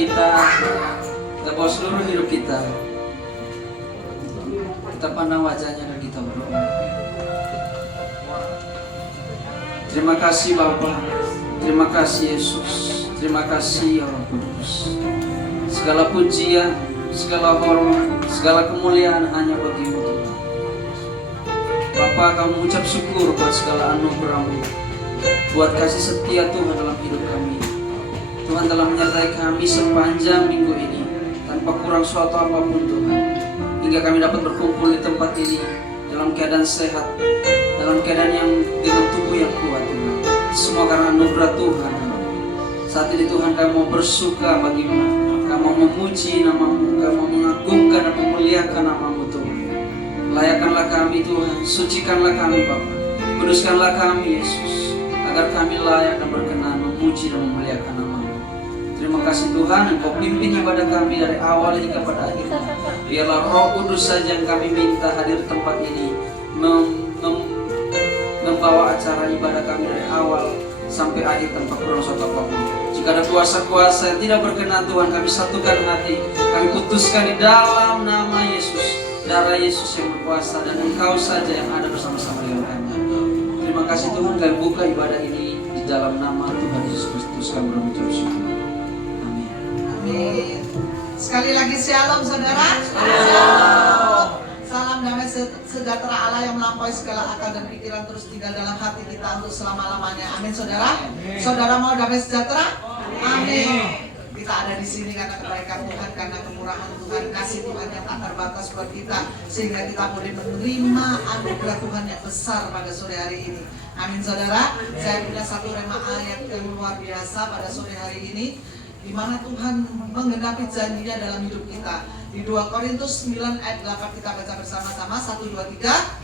kita bawa seluruh hidup kita. Kita pandang wajahnya dan kita berdoa. Terima kasih Bapa, terima kasih Yesus, terima kasih ya Roh Kudus. Segala pujian, segala hormat, segala kemuliaan hanya bagi-Mu Tuhan. Bapa, kami ucap syukur buat segala anugerah-Mu, buat kasih setia Tuhan dalam hidup kami. Tuhan telah menyertai kami sepanjang minggu ini tanpa kurang suatu apapun Tuhan, hingga kami dapat berkumpul di tempat ini dalam keadaan sehat, dalam keadaan yang dengan tubuh yang kuat Tuhan. Semua karena anugerah Tuhan. Saat ini Tuhan, kami mau bersuka bagi-Mu, kami mau memuji nama-Mu, kami mau mengagungkan dan memuliakan nama-Mu Tuhan. Layakkanlah kami Tuhan, sucikanlah kami Bapa, kuduskanlah kami Yesus, agar kami layak dan berkenan memuji dan memuliakan nama-Mu. Terima kasih Tuhan, Engkau pimpin ibadah kami dari awal hingga pada akhirnya. Biarlah Roh Kudus saja yang kami minta hadir di tempat ini, membawa acara ibadah kami dari awal sampai akhir tanpa kurang suatu apapun. Jika ada kuasa-kuasa yang tidak berkenan Tuhan, kami satukan hati, kami putuskan di dalam nama Yesus, darah Yesus yang berkuasa, dan Engkau saja yang ada bersama-sama dengan kami. Terima kasih Tuhan, kami buka ibadah ini di dalam nama Tuhan Yesus Kristus, kami mengucap syukur. Amin. Amin. Sekali lagi shalom saudara. Shalom. Salam damai sejahtera Allah yang melampaui segala akal dan pikiran terus tinggal dalam hati kita untuk selama-lamanya. Amin saudara. Amin. Saudara mau damai sejahtera? Amin. Kita ada di sini karena kebaikan Tuhan, karena kemurahan Tuhan, kasih Tuhan yang tak terbatas buat kita, sehingga kita boleh menerima anugerah Tuhan yang besar pada sore hari ini. Amin saudara. Saya punya satu rema ayat yang luar biasa pada sore hari ini, di mana Tuhan menggenapi janjinya dalam hidup kita. Di 2 Korintus 9 ayat 8 kita baca bersama-sama. 1, 2, 3.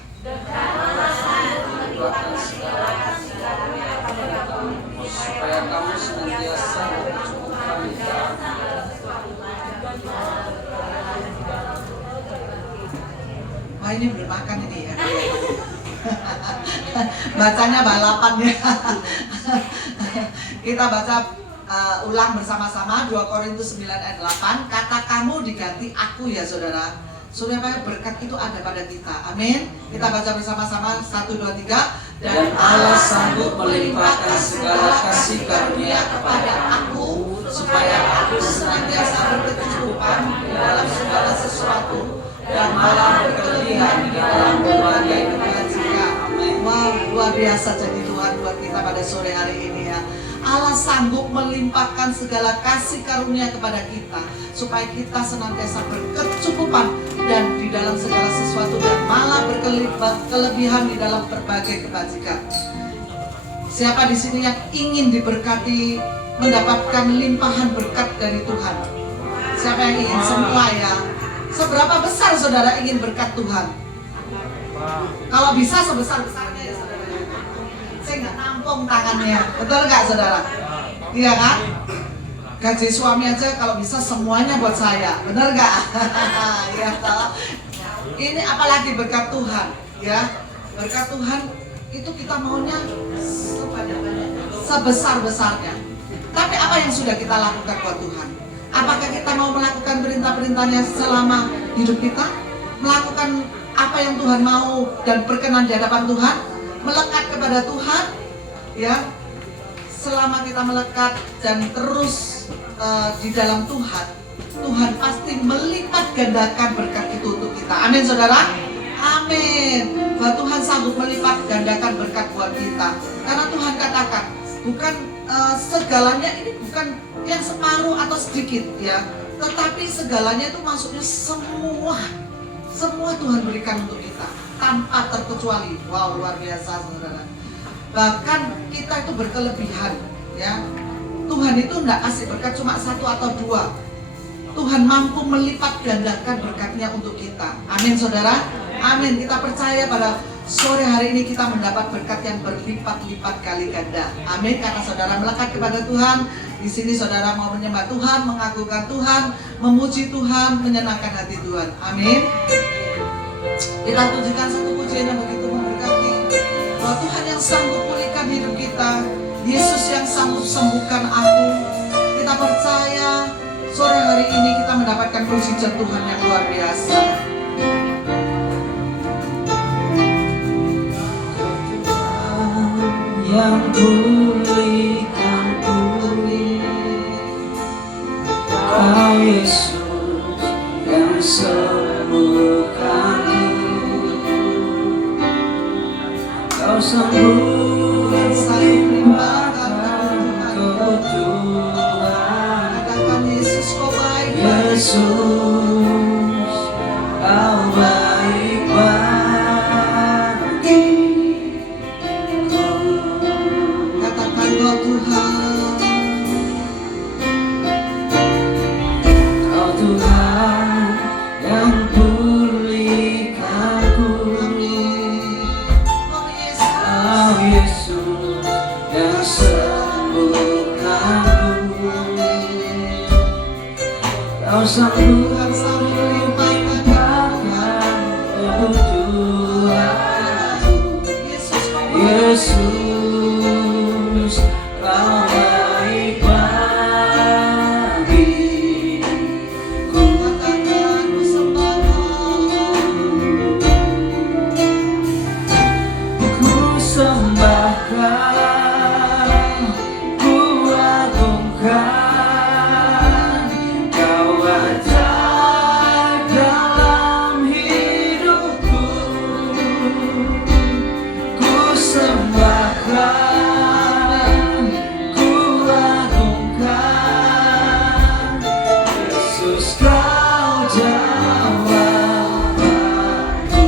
Supaya kamu senantiasa mencukupkan. Wah, ini belum makan ini ya. Bacanya balapan ya. Kita baca ulang bersama-sama 2 Korintus 9 ayat 8. Kata kamu diganti aku ya saudara, supaya berkat itu ada pada kita. Amin. Kita baca bersama-sama. 1, 2, 3. Dan Allah sanggup melimpahkan segala kasih karunia kepada aku, supaya aku senantiasa berkecukupan di dalam segala sesuatu, dan malah berkelebihan di dalam berbagai kebajikan. Wah, luar biasa jadi Tuhan buat kita pada sore hari ini ya. Allah sanggup melimpahkan segala kasih karunia kepada kita, supaya kita senantiasa berkecukupan dan di dalam segala sesuatu, dan malah berkelebihan di dalam berbagai kebajikan. Siapa di sini yang ingin diberkati, mendapatkan limpahan berkat dari Tuhan? Siapa yang ingin? Semua ya. Seberapa besar saudara ingin berkat Tuhan? Kalau bisa sebesar-besarnya ya saudara. Saya nggak nampung tangannya, betul nggak saudara? Iya kan? Gaji suami aja kalau bisa semuanya buat saya, bener nggak? Ya, ini apalagi berkat Tuhan, ya. Berkat Tuhan itu kita maunya sebesar-besarnya. Tapi apa yang sudah kita lakukan buat Tuhan? Apakah kita mau melakukan perintah-perintahnya selama hidup kita? Melakukan apa yang Tuhan mau dan berkenan di hadapan Tuhan? Melekat kepada Tuhan, ya. Selama kita melekat dan terus di dalam Tuhan, Tuhan pasti melipat gandakan berkat itu untuk kita. Amin saudara. Amin. Bahwa Tuhan sanggup melipat gandakan berkat buat kita. Karena Tuhan katakan, bukan segalanya ini bukan yang separuh atau sedikit ya, tetapi segalanya itu maksudnya semua Tuhan berikan untuk kita tanpa terkecuali. Wow, luar biasa saudara. Bahkan kita itu berkelebihan ya. Tuhan itu tidak kasih berkat cuma 1 atau 2. Tuhan mampu melipat gandakan berkatnya untuk kita. Amin saudara. Amin. Kita percaya pada sore hari ini kita mendapat berkat yang berlipat-lipat kali ganda. Amin. Karena saudara melekat kepada Tuhan. Di sini saudara mau menyembah Tuhan, mengagungkan Tuhan, memuji Tuhan, menyenangkan hati Tuhan. Amin. Kita tunjukkan satu pujian yang begitu memberkati, bahwa Tuhan yang sanggup pulihkan hidup kita, Yesus yang sanggup sembuhkan aku. Kita percaya Sore hari ini kita mendapatkan mukjizat Tuhan yang luar biasa. Yang pulihkan Kau Yesus yang sembuhkan Kau sanggup limpahkan kebutuhan. Katakan Yesus kau baik. Yesus Kau baik bagiku. Katakan kau Tuhan. Kau Tuhan yang pulihkanku. Kau Yesus yang sembuhkanku. Kau sanggup melimpahkan kebutuhanku. Yesus Kau baik bagiku. Ku sembahkan, ku agungkan, Kau ajaib dalam hidupku. Ku sembahkan, ku agungkan, Yesus Kau jawab aku.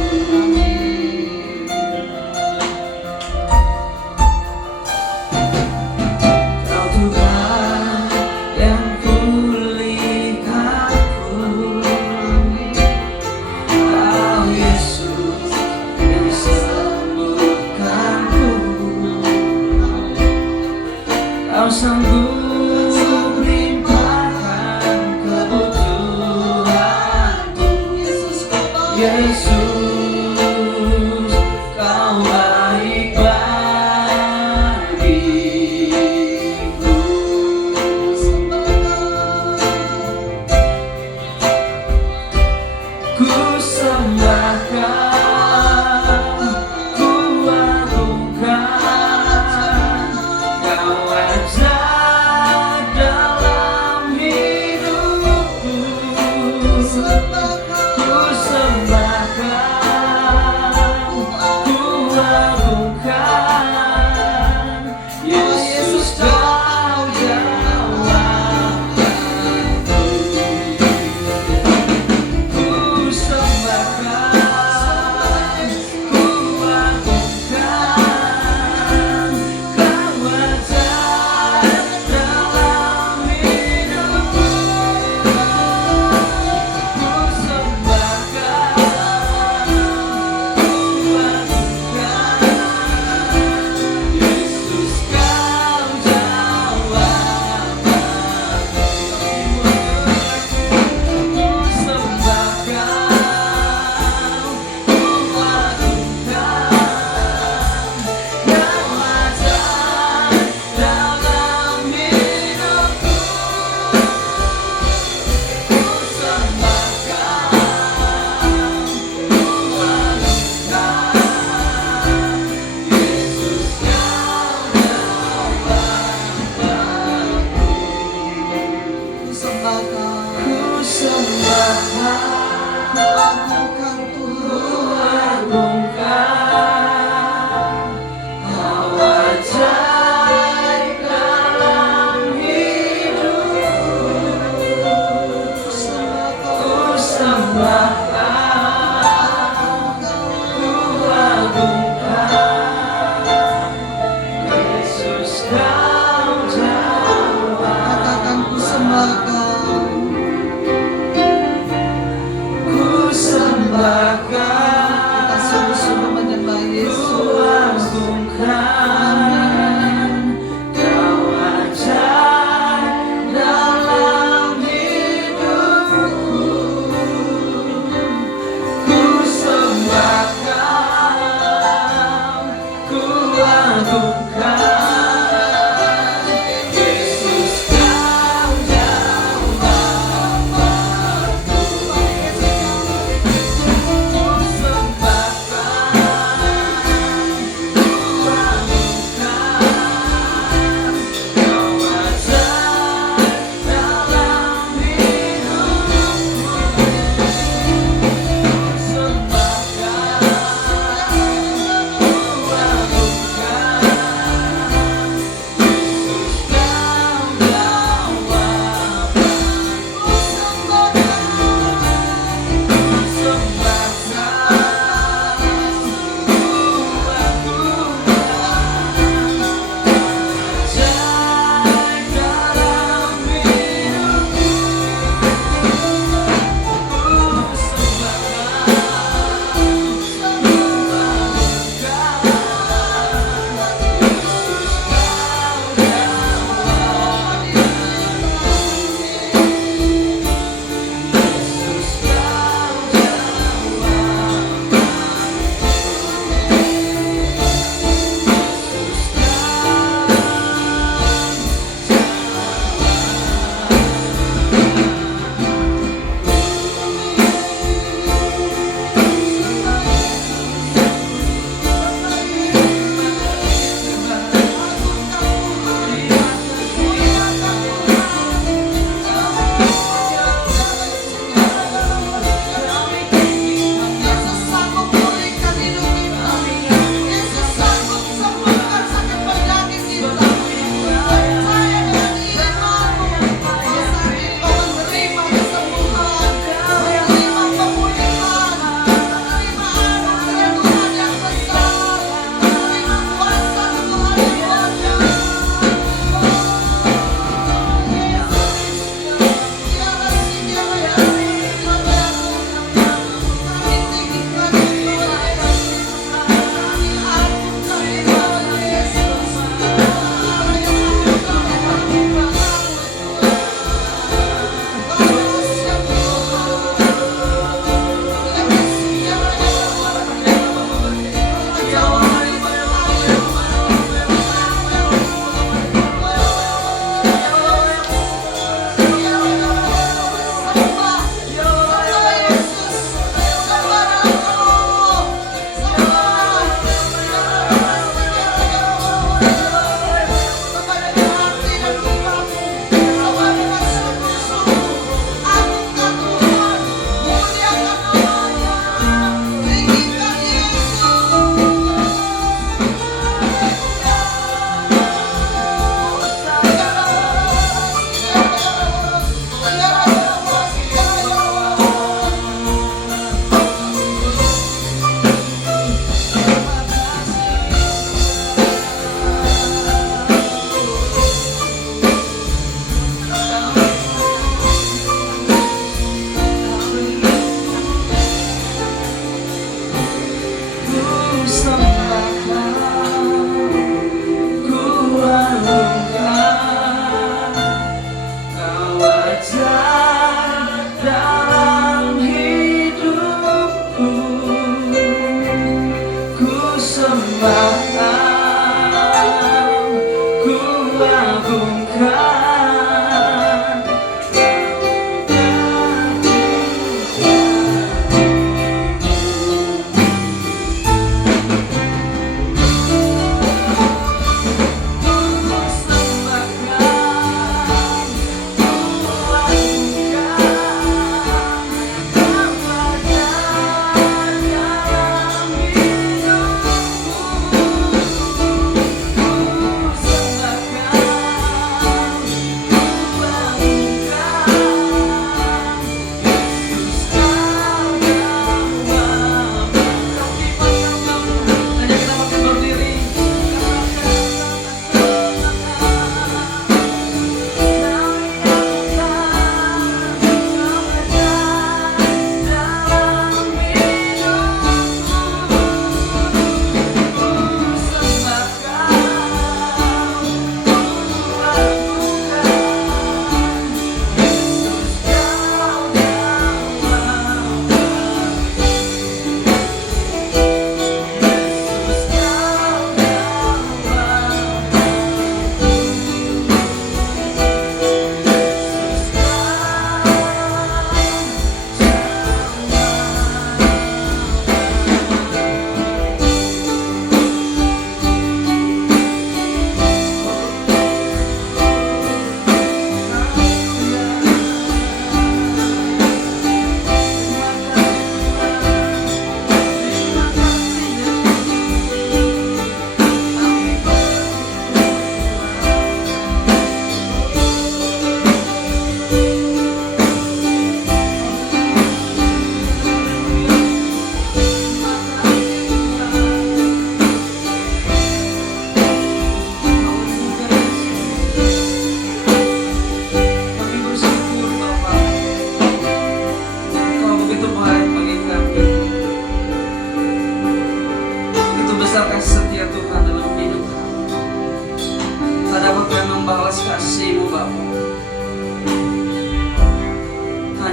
Kau Tuhan yang pulihkanku. Kau Yesus yang sembuhkanku. Kau sanggup limpahkan kebutuhanku. Yesus Kau baik bagiku. Ku sembahkan, ku agungkan, Kau ajaib dalam hidupku. Ku sembahkan, ku agungkan, Yesus Kau jawab aku. Ku sembahkan, ku agungkan, Kau ajaib dalam hidupku. Ku sembahkan, ku agungkan, Yesus Kau jawab aku. Ku sembahkan, ku agungkan, Kau ajaib dalam hidupku. Ku sembahkan, ku agungkan, Yesus Kau jawab aku. Ku sembahkan, Ku sembahkan, ku agungkan Tuhan. ku agungkan, Kau ajaib dalam hidupku. Ku sembahkan, ku agungkan, Yesus Kau jawab. Katakan ku sembahkan. Ku sembahkan,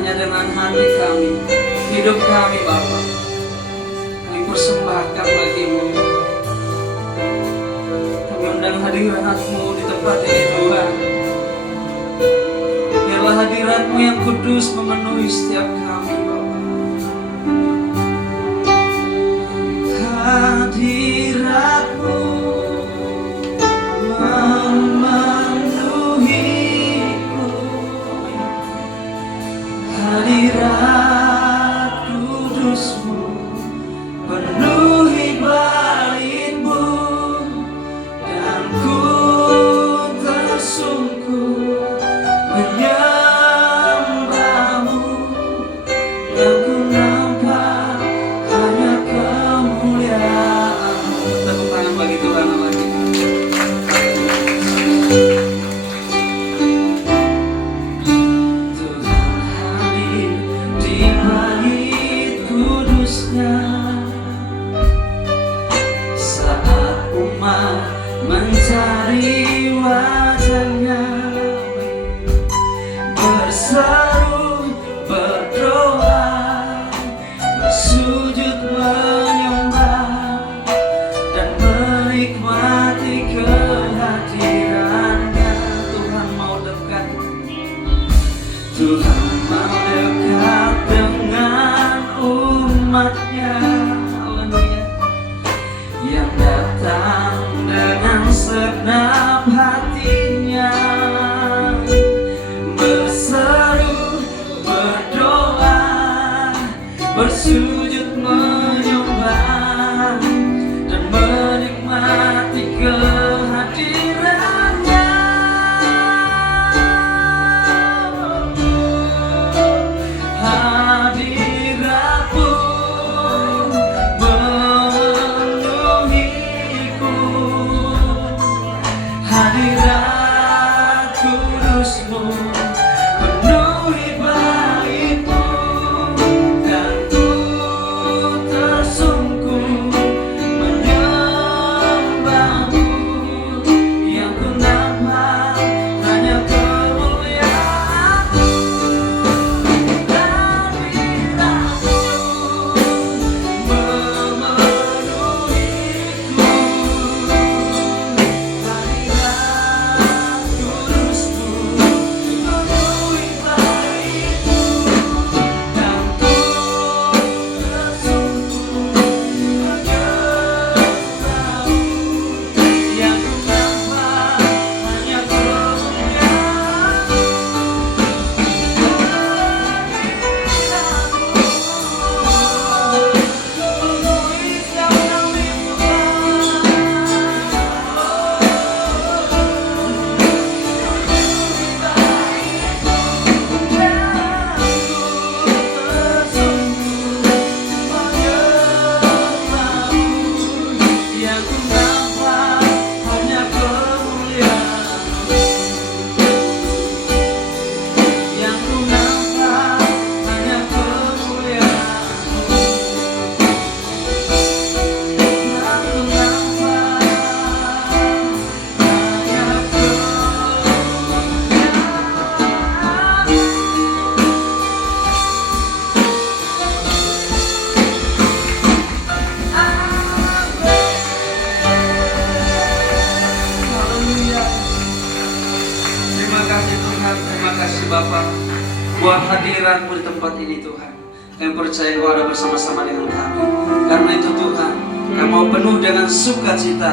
hanya dengan hati kami, hidup kami Bapa, kami persembahkan bagimu. Kami undang hadirat-Mu di tempat ini Tuhan. Biarlah hadirat-Mu yang kudus memenuhi setiap kami Bapa. Hadirat-Mu memenuhiku, hadirat kudus-Mu penuhi bait-Mu, dan ku tersungkur menyembah-Mu. Yang ku nampak hanya kemuliaan-Mu. Tepuk tangan bagi Tuhan lagi. Tuhan hadir di bait kudusnya saat umat mencari wajah-Nya, berseru, berdoa, bersujud menyembah, dan menikmati kehadiran-Nya. Tuhan mau dekat, Tuhan mau dekat dengan umat-Nya. Haleluya. Yang datang dengan segenap hatinya, berseru, berdoa, bersujud menyembah, dan menikmati kehadiran-Nya. Hadirat-Mu memenuhiku, hadirat kudus-Mu penuhi bait-Mu, dan ku tersungkur menyembah-Mu. Yang ku nampak hanya kemuliaan-Mu. Hadirat-Mu memenuhiku, hadirat kudus-Mu penuhi bait-Mu, dan ku tersungkur menyembah-Mu. Yang ku nampak hanya kemuliaan-Mu. Yang ku nampak hanya kemuliaan-Mu. Yang ku nampak hanya kemuliaan-Mu. Yang ku nampak hanya Haleluya. Terima kasih Tuhan, terima kasih Bapa buat hadirat-Mu di tempat ini Tuhan. Kami percaya Kau ada bersama-sama dengan kami. Karena itu Tuhan, kami mau penuh dengan sukacita.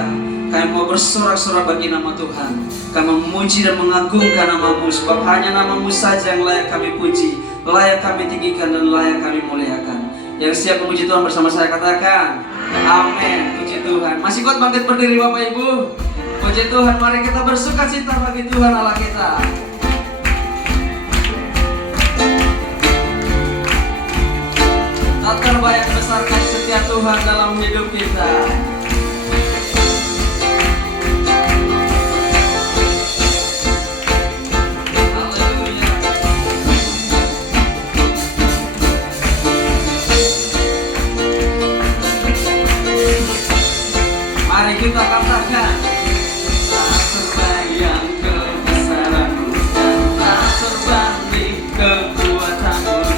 Kami mau bersorak-sorak bagi nama Tuhan. Kami memuji dan mengagungkan nama-Mu, sebab hanya nama-Mu saja yang layak kami puji, layak kami tinggikan, dan layak kami muliakan. Yang siap memuji Tuhan bersama saya katakan amin. Puji Tuhan. Masih kuat bangkit berdiri Bapak Ibu? Puji Tuhan, mari kita bersukacita bagi Tuhan Allah kita. Tak terbayang besar kasih setia Tuhan dalam hidup kita. Mari kita katakan, tak terbayang kebesaran-Mu, dan tak terbanding kekuatan-Mu.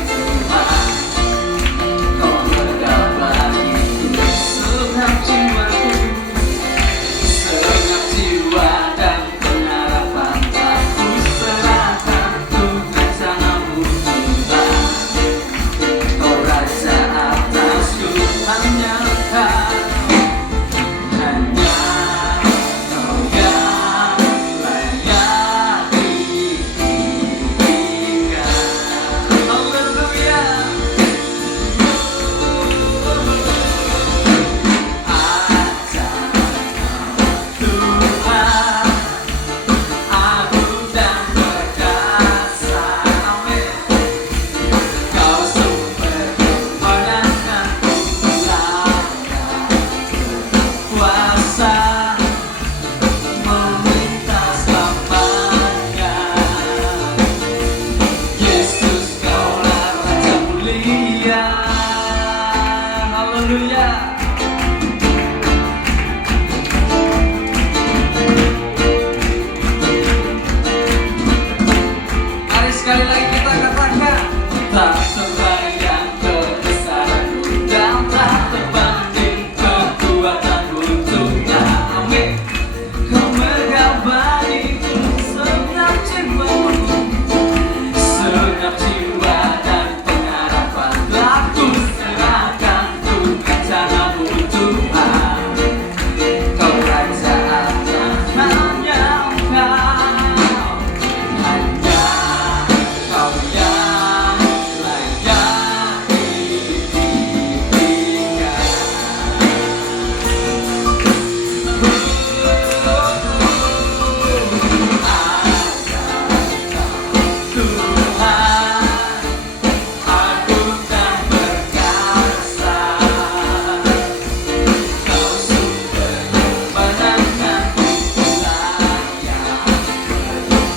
Sekali lagi kita katakan, tak terbayang kebesaran-Mu dan tak terbanding kekuatan-Mu untuknya. Amin. Kau megah bagiku segenap jiwaku, segenap jiwa dan pengharapan telah ku serahkan untuk rencana-Mu Tuhan. Kau Raja atas hanya Engkau, hanya Kau yang layak ditinggikan.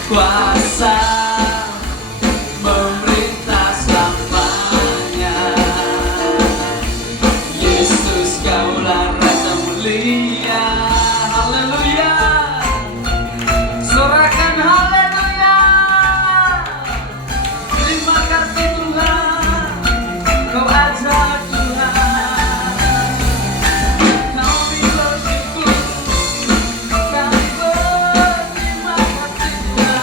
Kuasa memerintah selamanya. Yesus Kaulah Raja mulia. Haleluya. Sorakan haleluya. Terima kasih Tuhan, Kau ajaib Tuhan. Kau bersyukur, kami berterima kasih Tuhan.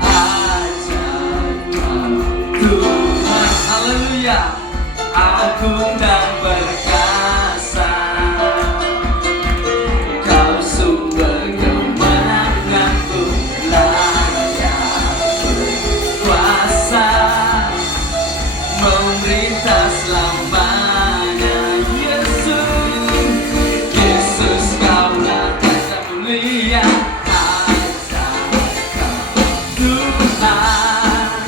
Ajaib Tuhan, haleluya. Agung dan perkasa, Kau sumber kemenanganku, layak berkuasa memerintah selamanya. Yesus Kaulah Raja mulia. Ajaib Tuhan,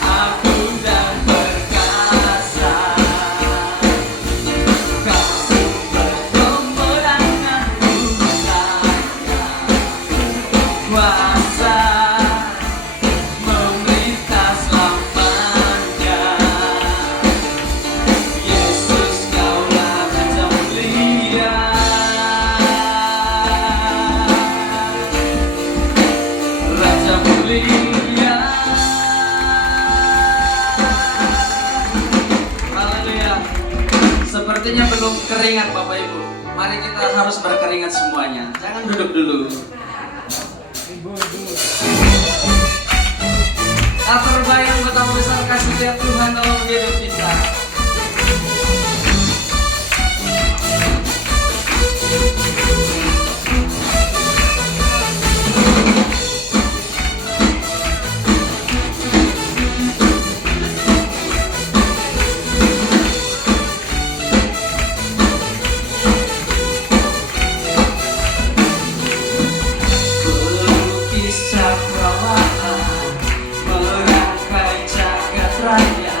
agung dan perkasa, Kau sumber kemenanganku, layak berkuasa memerintah selamanya. Yesus Kaulah Raja mulia. Raja mulia. Haleluya. Sepertinya belum keringat Bapak Ibu. Mari kita harus berkeringat semuanya. Jangan duduk dulu. Tak terbayang betapa besar kasih tiap Tuhan dalam hidup kita. Pelukis cakrawala, merangkai jagat raya,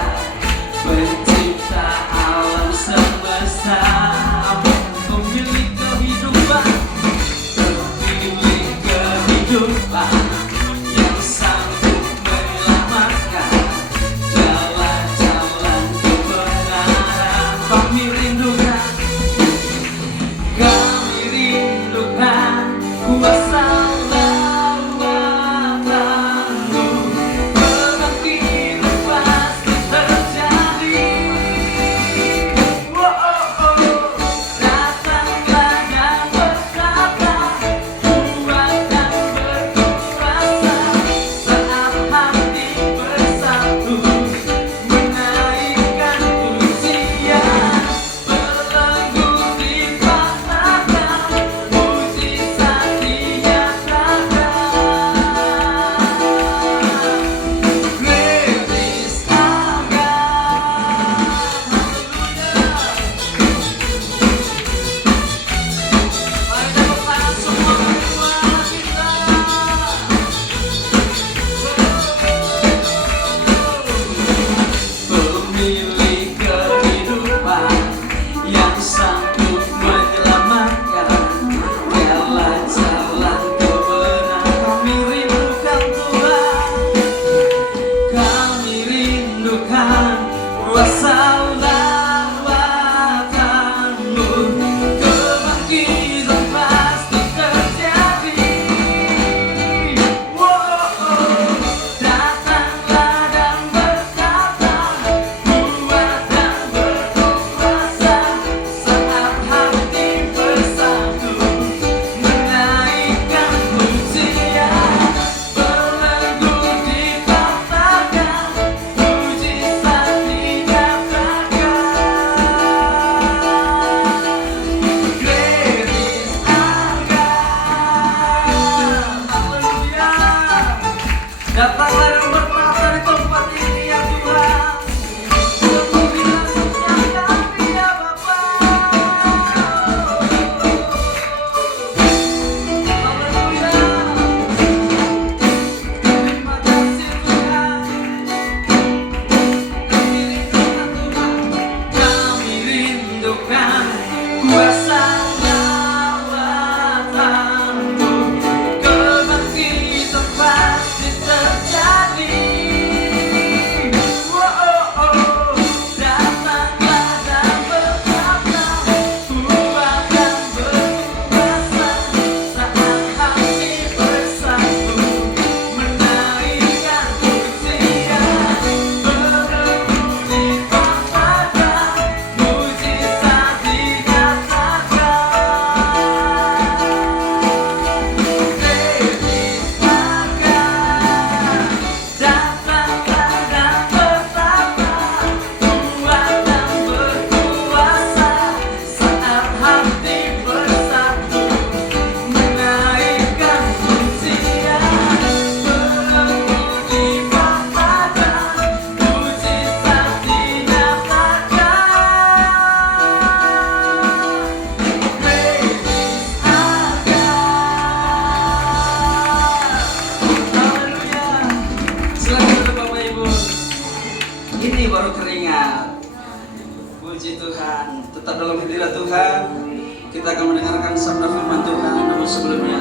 karena firman Tuhan. Namun sebelumnya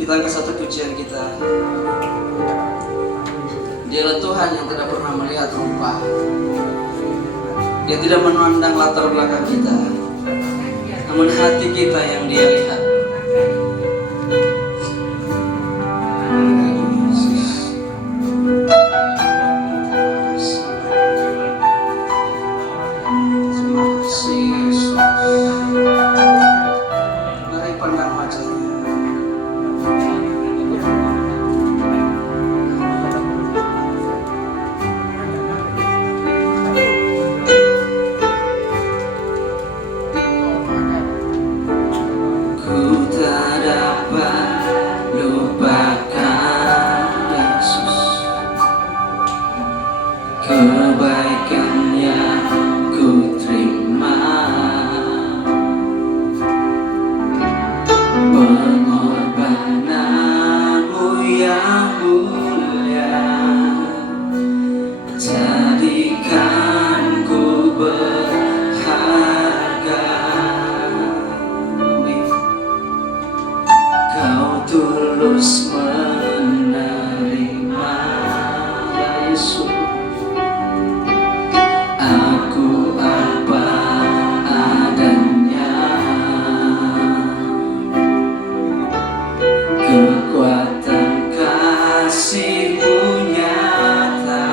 kita angkat satu pujian kita. Dialah Tuhan yang tidak pernah melihat rupa. Dia tidak memandang latar belakang kita, namun hati kita yang Dia lihat. Terima kasih Yesus. Mari pandang wajahnya. Ku tak dapat lupakan Yesus, kebaikan yang ku terima, pengorbananmu yang mulia, jadikan ku berharga. Kau tulus menerima, ya Yesus. Aku apa adanya, kekuatan kasih-Mu nyata,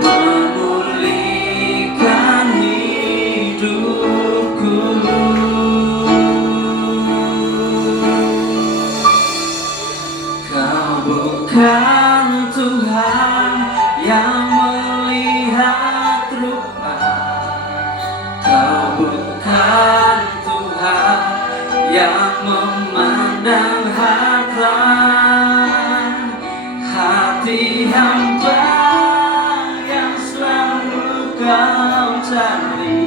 memulihkan hidupku. Kau bukan Tuhan yang melihat rupa, Kau bukan Tuhan yang memandang harta. Hati hamba yang selalu Kau cari,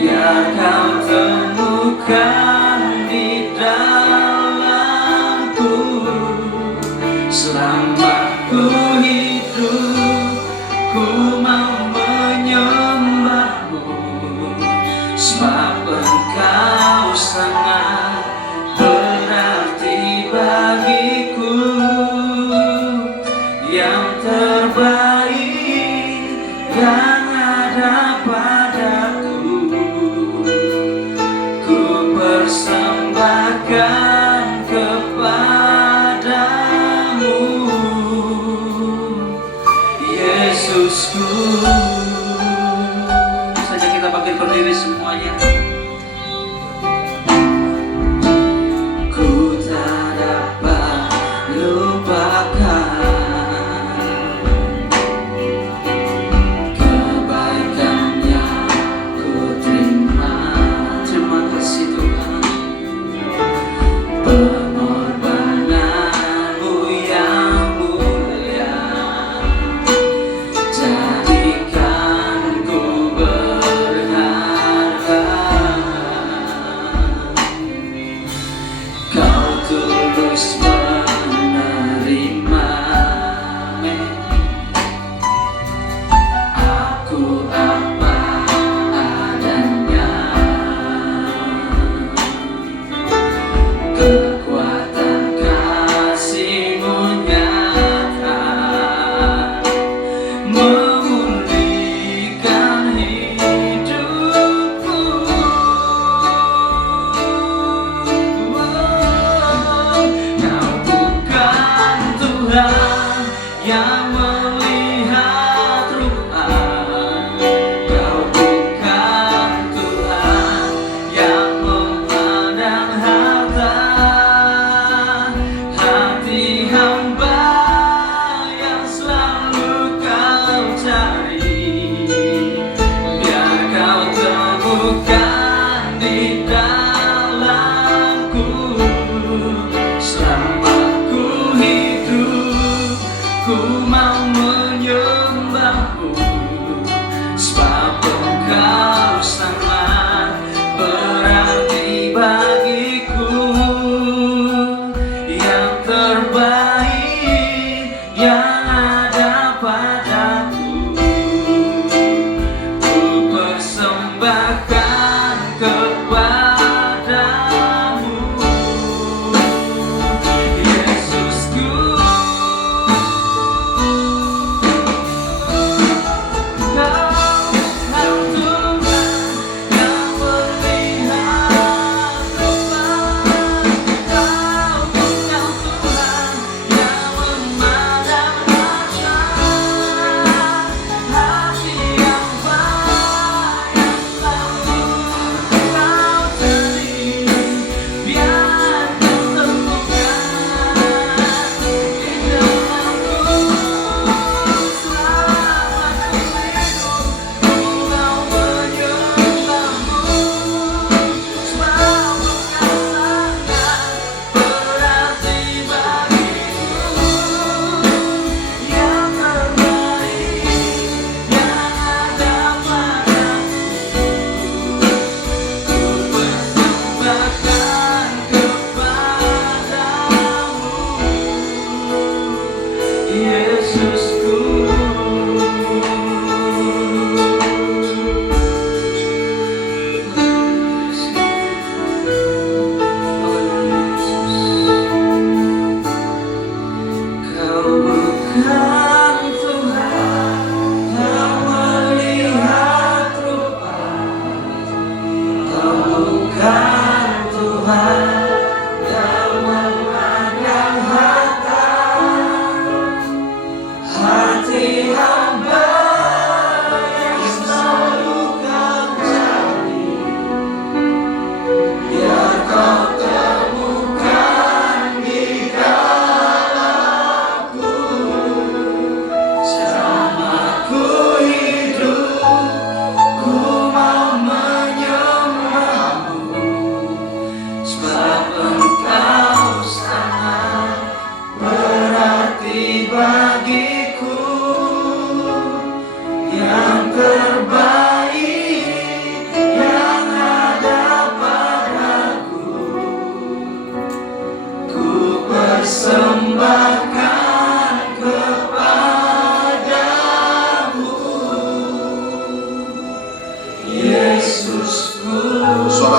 biar Kau temukan di dalamku.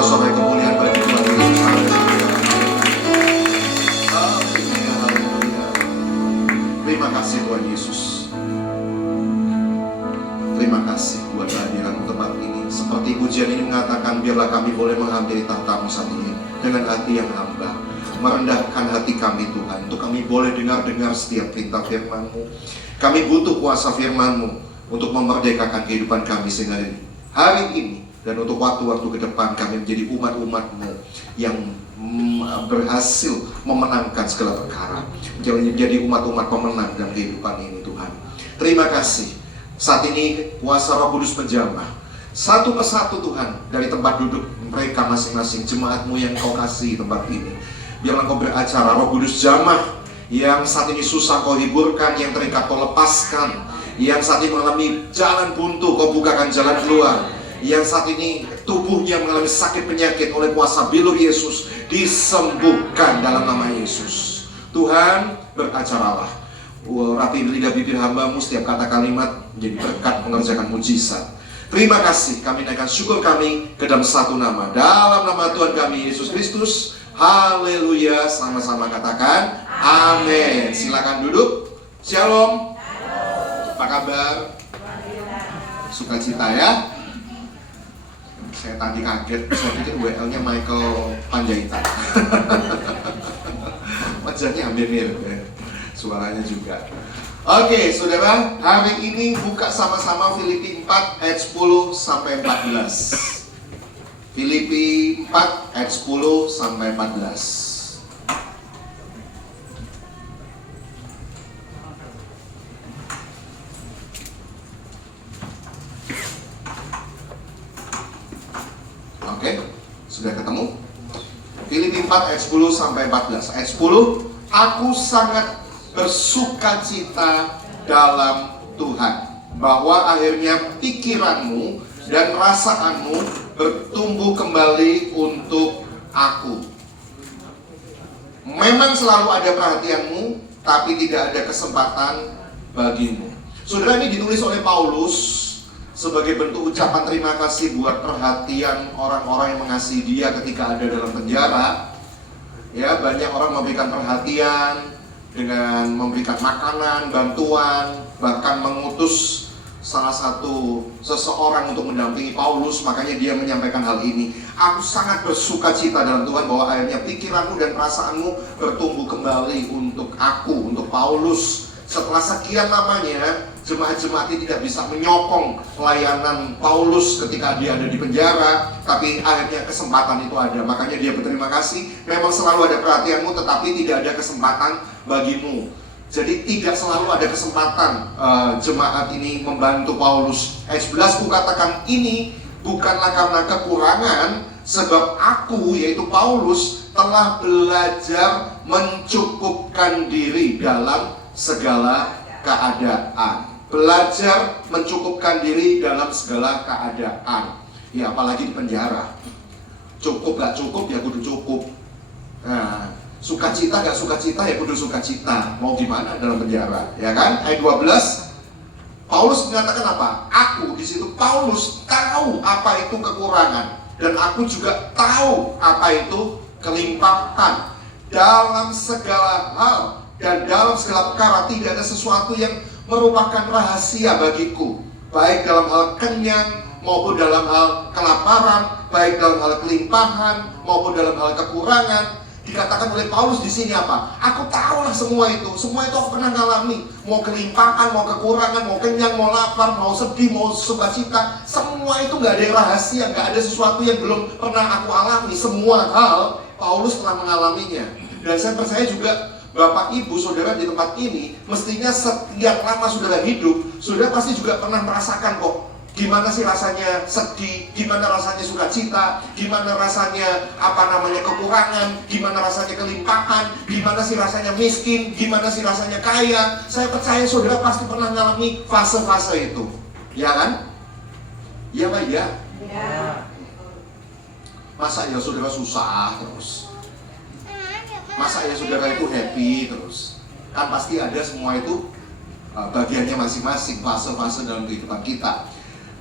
sorak-sorai kemuliaan bagi Tuhan Yesus. Haleluya. Terima kasih Tuhan Yesus. Terima kasih buat kehadiran tempat ini. Seperti pujian ini mengatakan, biarlah kami boleh menghampiri tahta-Mu saat ini dengan hati yang hamba, merendahkan hati kami Tuhan, untuk kami boleh dengar-dengar setiap perintah firman-Mu. Kami butuh kuasa firman-Mu untuk memerdekakan kehidupan kami sehingga hari ini dan untuk waktu-waktu ke depan kami menjadi umat-umat-Mu yang berhasil memenangkan segala perkara, menjadi umat-umat pemenang dalam kehidupan ini Tuhan. Terima kasih. Saat ini kuasa Roh Kudus menjamah satu persatu Tuhan dari tempat duduk mereka masing-masing, jemaat-Mu yang Kau kasih tempat ini. Biarlah Kau beracara, Roh Kudus jamah yang saat ini susah Kau hiburkan, yang terikat Kau lepaskan, yang saat ini mengalami jalan buntu Kau bukakan jalan keluar, yang saat ini tubuhnya mengalami sakit penyakit oleh kuasa bilur Yesus disembuhkan dalam nama Yesus. Tuhan, beracaralah. Rapi lidah bibir hamba-Mu, setiap kata kalimat menjadi berkat mengerjakan mujizat. Terima kasih, kami naikkan syukur kami ke dalam satu nama, dalam nama Tuhan kami Yesus Kristus. Haleluya. Sama-sama katakan amin. Silakan duduk. Shalom. Apa kabar? Sukacita ya. Saya tadi kaget, saya pikir WL-nya Michael Panjaitan. Wajahnya hampir mirip ya, suaranya juga. Oke, saudara, hari ini buka sama-sama Filipi 4 ayat 10 sampai 14. Filipi 4 ayat 10 sampai 14. Oke, sudah ketemu? Filipi 4 ayat 10 sampai 14. Ayat 10, aku sangat bersukacita dalam Tuhan, bahwa akhirnya pikiranmu dan perasaanmu bertumbuh kembali untuk aku. Memang selalu ada perhatianmu, tapi tidak ada kesempatan bagimu. Saudara, ini ditulis oleh Paulus sebagai bentuk ucapan terima kasih buat perhatian orang-orang yang mengasihi dia ketika ada dalam penjara. Ya, banyak orang memberikan perhatian dengan memberikan makanan, bantuan, bahkan mengutus salah satu seseorang untuk mendampingi Paulus. Makanya dia menyampaikan hal ini. Aku sangat bersukacita dalam Tuhan bahwa akhirnya pikiranmu dan perasaanmu bertumbuh kembali untuk aku, untuk Paulus. Setelah sekian lamanya, jemaat-jemaat ini tidak bisa menyokong pelayanan Paulus ketika dia ada di penjara, tapi akhirnya kesempatan itu ada. Makanya dia berterima kasih. Memang selalu ada perhatianmu, tetapi tidak ada kesempatan bagimu. Jadi tidak selalu ada kesempatan jemaat ini membantu Paulus. Ayat 11, kukatakan ini bukanlah karena kekurangan, sebab aku, yaitu Paulus, telah belajar mencukupkan diri dalam segala keadaan. Belajar mencukupkan diri dalam segala keadaan. Ya, apalagi di penjara. Cukup gak cukup, ya kudu cukup. Nah, sukacita gak sukacita, ya kudu sukacita. Mau gimana dalam penjara, ya kan? Ayat 12, Paulus mengatakan apa? Aku, di situ Paulus tahu apa itu kekurangan, dan aku juga tahu apa itu kelimpahan. Dalam segala hal dan dalam segala perkara tidak ada sesuatu yang merupakan rahasia bagiku, baik dalam hal kenyang maupun dalam hal kelaparan, baik dalam hal kelimpahan maupun dalam hal kekurangan. Dikatakan oleh Paulus di sini apa? Aku tahulah semua itu aku pernah ngalami. Mau kelimpahan, mau kekurangan, mau kenyang, mau lapar, mau sedih, mau sukacita, semua itu nggak ada yang rahasia, nggak ada sesuatu yang belum pernah aku alami. Semua hal Paulus pernah mengalaminya. Dan saya percaya juga Bapak, Ibu, Saudara di tempat ini, mestinya setiap lama saudara hidup, saudara pasti juga pernah merasakan kok, gimana sih rasanya sedih, gimana rasanya sukacita, gimana rasanya kekurangan, gimana rasanya kelimpahan, gimana sih rasanya miskin, gimana sih rasanya kaya. Saya percaya saudara pasti pernah mengalami fase-fase itu, ya kan? Iya Pak, ya? Masa ya saudara susah terus? Masa ya saudara itu happy terus? Kan pasti ada semua itu bagiannya masing-masing, fase-fase dalam kehidupan kita.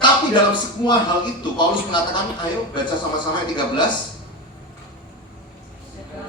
Tapi dalam semua hal itu, Paulus mengatakan, ayo baca sama-sama ayat 13.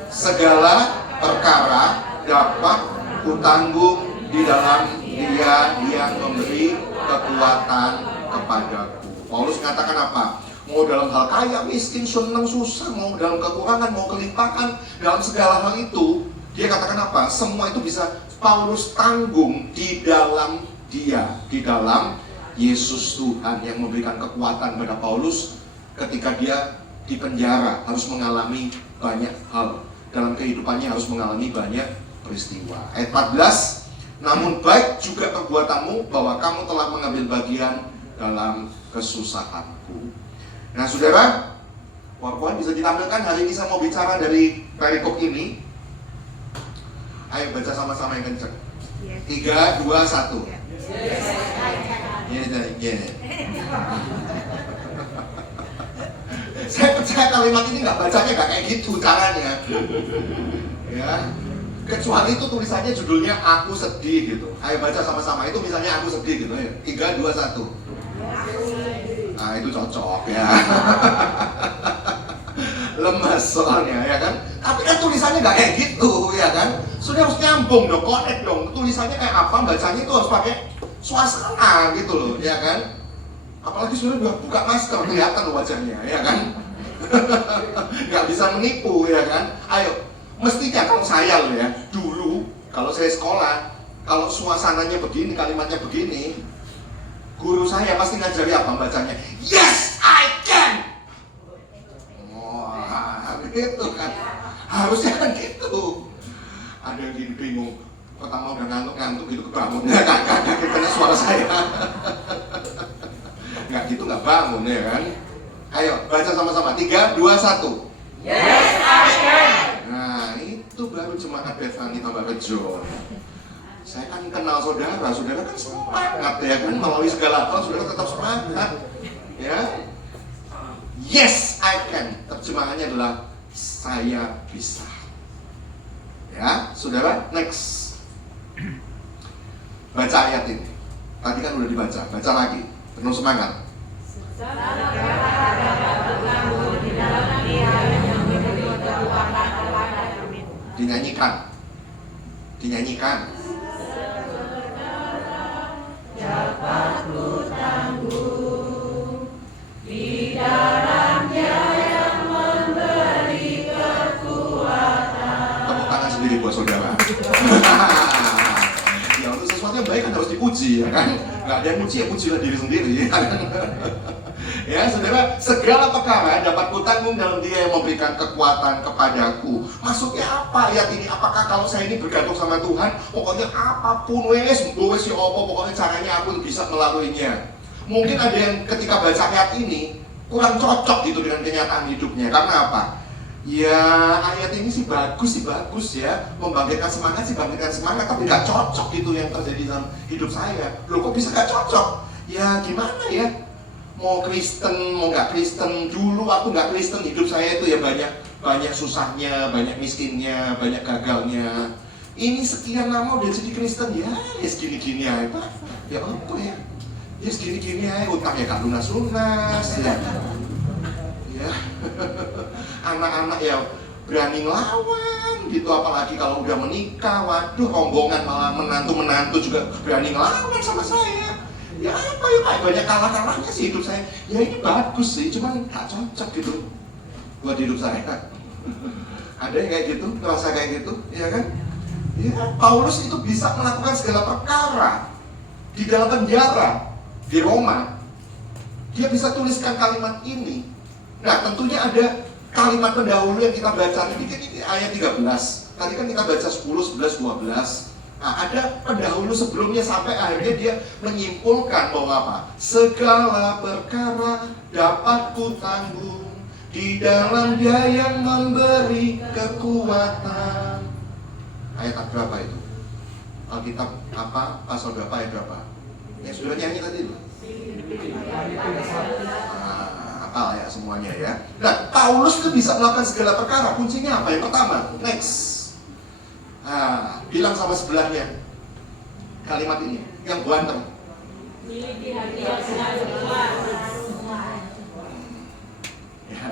Segala perkara dapat kutanggung di dalam Dia yang memberi kekuatan kepadaku. Paulus mengatakan apa? Mau dalam hal kaya, miskin, senang, susah, mau dalam kekurangan, mau kelimpahan, dalam segala hal itu, dia katakan apa? Semua itu bisa Paulus tanggung di dalam Dia, di dalam Yesus Tuhan yang memberikan kekuatan pada Paulus ketika dia di penjara, harus mengalami banyak hal. Dalam kehidupannya harus mengalami banyak peristiwa. Ayat 14, namun baik juga perbuatanmu bahwa kamu telah mengambil bagian dalam kesusahanku. Nah saudara, PowerPoint bisa ditampilkan. Hari ini saya mau bicara dari perikop ini. Ayo baca sama-sama yang kencang. 3, 2, 1. Saya percaya kalimat ini nggak bacanya nggak kayak gitu caranya. Ya. Kecuali itu tulisannya judulnya aku sedih gitu. Ayo baca sama-sama. Itu misalnya aku sedih gitu ya. 3, 2, 1. Nah itu cocok ya. Lemas soalnya ya kan. Tapi kan tulisannya nggak kayak gitu ya kan. Sudah harus nyambung dong, connect dong. Tulisannya kayak apa, bacanya itu harus pakai suasana gitu loh ya kan. Apalagi sudah buka masker kelihatan loh wajahnya ya kan. Nggak bisa menipu ya kan. Ayo, mestinya kalau saya loh ya, dulu kalau saya sekolah, kalau suasananya begini, kalimatnya begini, guru saya pasti ngajari apa bacanya? Yes, I can. Wah, gitu kan. Harusnya kan gitu. Ada yang gini bingung. Pertama udah ngantuk-ngantuk gitu kebangun. Nggak karena suara saya. Nggak gitu nggak bangun ya kan. Ayo baca sama-sama. 3, 2, 1. Yes, I can. Nah itu baru jemaat Bethany tambah kejon. Saya kan kenal saudara kan semangat ya kan, melalui segala hal saudara tetap semangat ya. Yes, I can. Terjemahannya adalah saya bisa. Ya, saudara, next. Baca ayat ini. Tadi kan udah dibaca, baca lagi. Penuh semangat. Dinyanyikan. Dinyanyikan. Dapat ku tanggung di dalam Dia yang memberi kekuatan. Tepuk tangan sendiri buat saudara. Ya untuk sesuatu yang baik kan harus dipuji ya kan. Nggak ada yang puji, ya pujilah diri sendiri ya kan. Ya saudara, segala perkara dapat kutanggung dalam Dia yang memberikan kekuatan kepadaku. Maksudnya apa ayat ini? Apakah kalau saya ini bergantung sama Tuhan, pokoknya apapun wes ya apa, pokoknya caranya aku bisa melaluinya. Mungkin ada yang ketika baca ayat ini kurang cocok gitu dengan kenyataan hidupnya. Karena apa? Ya ayat ini sih bagus ya, membangkitkan semangat, tapi nggak cocok gitu yang terjadi dalam hidup saya. Loh kok bisa nggak cocok? Ya gimana ya? Mau Kristen, mau nggak Kristen, dulu aku nggak Kristen, hidup saya itu ya banyak susahnya, banyak miskinnya, banyak gagalnya. Ini sekian lama udah jadi Kristen, ya segini-gini aja Pak. Ya apa ya? Ya segini-gini aja, utangnya gak lunas-lunas ya. Ya. Anak-anak ya berani ngelawan gitu, apalagi kalau udah menikah, waduh rombongan malah menantu juga berani ngelawan sama saya. Ya apa ya Pak, banyak kalah-kalahnya sih hidup saya. Ya ini bagus sih, cuman gak cocok gitu buat hidup saya. Ada yang kayak gitu, ngerasa kayak gitu, ya kan? Ya, Paulus itu bisa melakukan segala perkara di dalam penjara di Roma. Dia bisa tuliskan kalimat ini. Nah tentunya ada kalimat pendahulu yang kita baca ini ayat 13. Tadi kan kita baca 10, 11, 12. Nah, ada pendahulu sebelumnya sampai akhirnya dia menyimpulkan bahwa apa? Segala perkara dapat kutanggung di dalam Dia yang memberi kekuatan. Ayat berapa itu? Alkitab apa? Pasal berapa? Ayat berapa? Yang sudah nyanyi tadi loh. Apal ya semuanya ya. Nah, Paulus itu bisa melakukan segala perkara. Kuncinya apa? Yang pertama, next. Bilang sama sebelahnya kalimat ini, yang ganteng. Miliki hati yang selalu puas. Ya.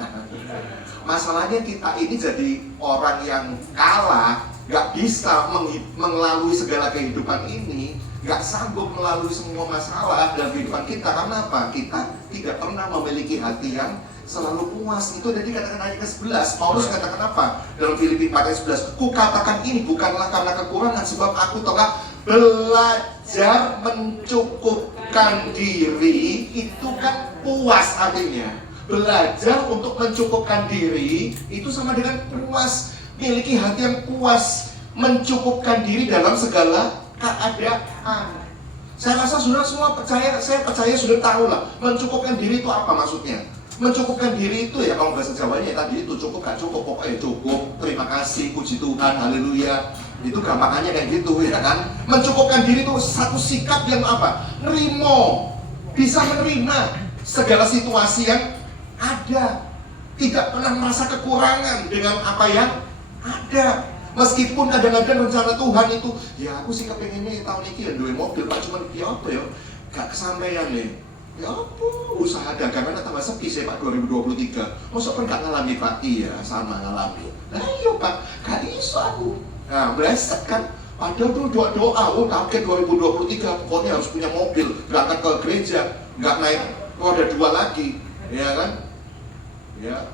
Masalahnya kita ini jadi orang yang kalah, gak bisa melalui segala kehidupan ini, gak sanggup melalui semua masalah dalam kehidupan kita. Karena apa? Kita tidak pernah memiliki hati yang selalu puas. Itu dari katakan ayat ke-11. Paulus katakan apa? Dalam Filipi 4 ayat 11. Ku katakan ini bukanlah karena kekurangan, sebab aku telah belajar mencukupkan diri. Itu kan puas artinya. Belajar untuk mencukupkan diri itu sama dengan puas. Miliki hati yang puas, mencukupkan diri dalam segala keadaan. Saya rasa saudara semua percaya, saya percaya sudah tahu lah mencukupkan diri itu apa maksudnya. Mencukupkan diri itu ya, kalau bahasa Jawanya tadi itu cukup gak cukup, pokoknya cukup, terima kasih, puji Tuhan, haleluya. Itu gampangannya kayak gitu ya kan. Mencukupkan diri itu satu sikap yang apa? Nerimo, bisa menerima segala situasi yang ada, tidak pernah merasa kekurangan dengan apa yang ada. Meskipun kadang-kadang rencana Tuhan itu, ya aku sih kepengennya tahun ini ya duwe mobil Pak, cuman ya apa ya, gak kesampaian nih. Ya apa, usaha dagangan tambah sepi sih Pak 2023. Masa kan gak ngalami Pak? Iya, sama ngalami. Nah iya Pak, gak iso aku. Nah, bleset kan. Padahal tuh doa-doa, oh target 2023 pokoknya harus punya mobil, berangkat ke gereja, gak naik roda 2 lagi, ya kan? Ya,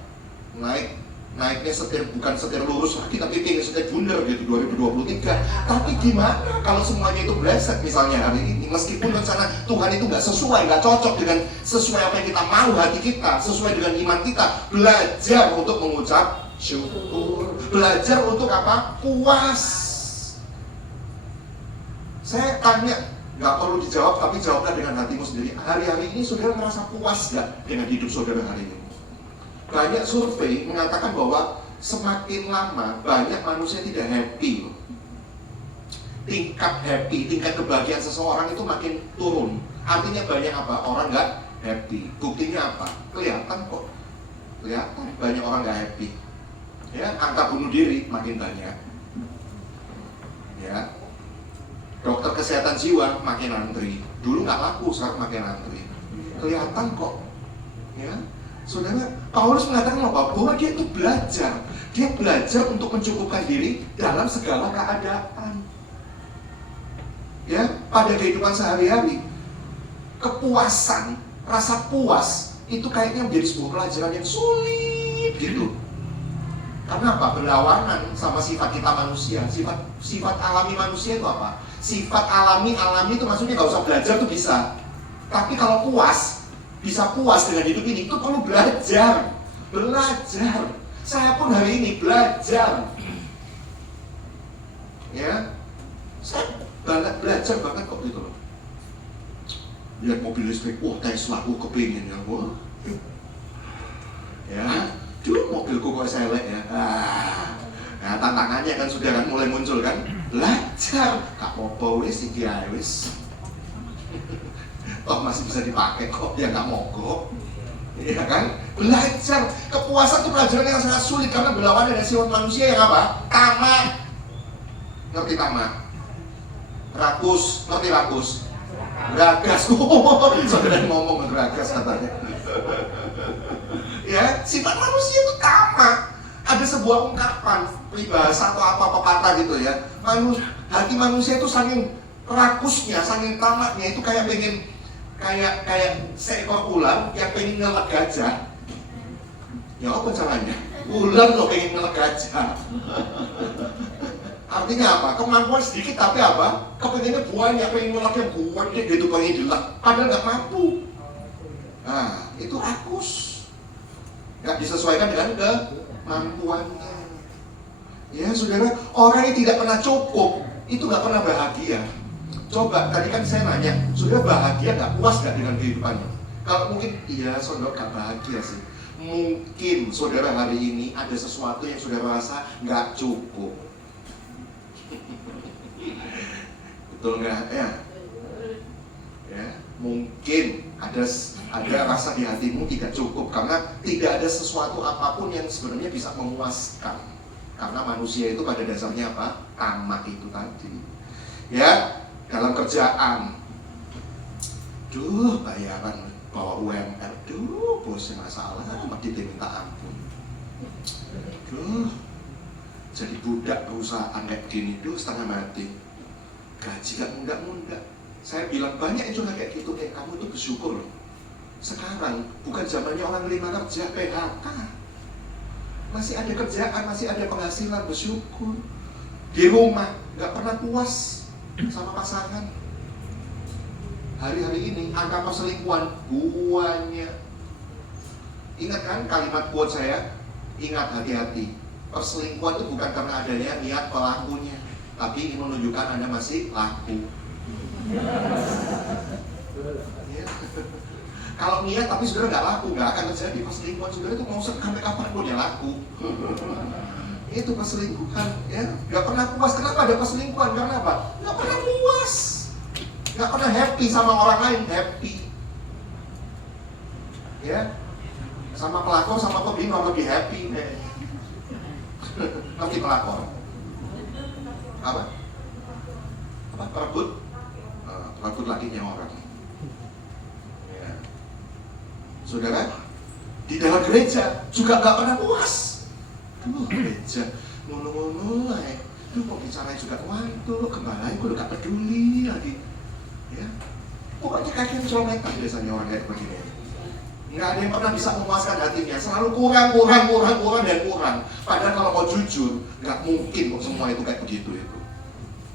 naiknya setir, bukan setir lurus lagi, tapi pengen setir bundar gitu 2023. Tapi gimana kalau semuanya itu bleset misalnya hari ini, meskipun rencana Tuhan itu nggak sesuai, nggak cocok dengan sesuai apa yang kita mau, hati kita sesuai dengan iman kita. Belajar untuk mengucap syukur, belajar untuk apa? Puas. Saya tanya, nggak perlu dijawab, tapi jawablah dengan hatimu sendiri. Hari-hari ini saudara merasa puas nggak dengan hidup saudara hari ini? Banyak survei mengatakan bahwa semakin lama banyak manusia tidak happy. Tingkat happy, tingkat kebahagiaan seseorang itu makin turun. Artinya banyak apa? Orang nggak happy. Buktinya apa? Kelihatan kok. Kelihatan banyak orang nggak happy. Ya, angka bunuh diri makin banyak. Ya, dokter kesehatan jiwa makin antri. Dulu nggak laku, sekarang makin antri. Kelihatan kok. Ya. Saudara, Paulus mengatakan bahwa dia itu belajar. Dia belajar untuk mencukupkan diri dalam segala keadaan. Ya, pada kehidupan sehari-hari, kepuasan, rasa puas itu kayaknya menjadi sebuah pelajaran yang sulit gitu. Karena apa? Berlawanan sama sifat kita manusia. Sifat alami manusia itu apa? Sifat alami itu maksudnya nggak usah belajar tuh bisa. Tapi kalau puas, bisa puas dengan hidup ini, itu perlu belajar. Belajar. Saya pun hari ini belajar. Ya, saya belajar banget kok gitu loh. Lihat mobil listrik, wah Tesla, aku kepingin ya, wah. Ya, dulu mobilku kok selek ya. Nah, tantangannya kan sudah kan mulai muncul kan. Belajar, gak apa-apa wis iki ae wis. Toh masih bisa dipakai kok, ya nggak mogok, ya kan? Belajar, kepuasan itu pelajaran yang sangat sulit karena berlawanan dengan sifat manusia yang apa? Tamak. Ngerti tamak? Rakus, ngerti rakus? Ragas, saudara ngomong ragas katanya. Ya, sifat manusia itu tamak. Ada sebuah ungkapan, peribahasa atau apa pepatah gitu ya. Hati manusia itu saking rakusnya, saking tamaknya itu kayak pengen kayak seekor ular yang pengen ngelek gajah. Ya apa caranya? Ular loh pengen ngelek gajah. Artinya apa? Kemampuan sedikit tapi apa? Kepengennya banyak, pengen ngelek yang gede gitu, pengen dilek. Padahal nggak mampu. Nah, itu rakus. Nggak disesuaikan dengan kemampuannya. Ya saudara, orang yang tidak pernah cukup itu nggak pernah bahagia. Coba, tadi kan saya nanya, saudara bahagia nggak, puas nggak dengan kehidupannya? Kalau mungkin, iya saudara nggak bahagia sih. Mungkin saudara hari ini ada sesuatu yang saudara rasa nggak cukup. Betul nggak? Ya, mungkin ada rasa di hatimu tidak cukup karena tidak ada sesuatu apapun yang sebenarnya bisa memuaskan. Karena manusia itu pada dasarnya apa? Tamak itu tadi. Ya. Dalam kerjaan, Duh, bayaran bawa UMR, duh, bosnya masalah, makin minta ampun. Duh, jadi budak perusahaan kayak gini, duh setengah mati. Gaji gak munda-munda. Saya bilang banyak yang juga kayak gitu, kamu tuh bersyukur loh. Sekarang bukan zamannya orang nerima kerja, PHK. Masih ada kerjaan, masih ada penghasilan, bersyukur. Di rumah, gak pernah puas sama pasangan. Hari-hari ini angka perselingkuhan banyak. Ingat kan kalimat quote saya? Ingat, hati-hati. Perselingkuhan itu bukan karena adanya niat pelakunya, tapi ingin menunjukkan Anda masih laku. Ya. Kalau niat tapi saudara nggak laku, nggak akan terjadi. Perselingkuhan saudara itu mau sampai kapanpun ya laku. Itu perselingkuhan, ya. Nggak pernah puas. Kenapa ada perselingkuhan? Karena apa? Nggak pernah puas. Nggak pernah happy sama orang lain, happy. Ya, sama pelakor, sama pembina lebih happy. Ngerti pelakor? Apa? Perebut? Perebut lakinya orang. Ya. Saudara, di dalam gereja juga nggak pernah puas. Gereja, ngono-ngono lah. Kok bicara juga ngantuk, kembali gue udah gak peduli lagi. Ya, pokoknya kakinya celometan biasanya orang kayak begini. Nggak ada yang pernah bisa memuaskan hatinya, selalu kurang. Padahal kalau mau jujur, nggak mungkin kok semua itu kayak begitu itu.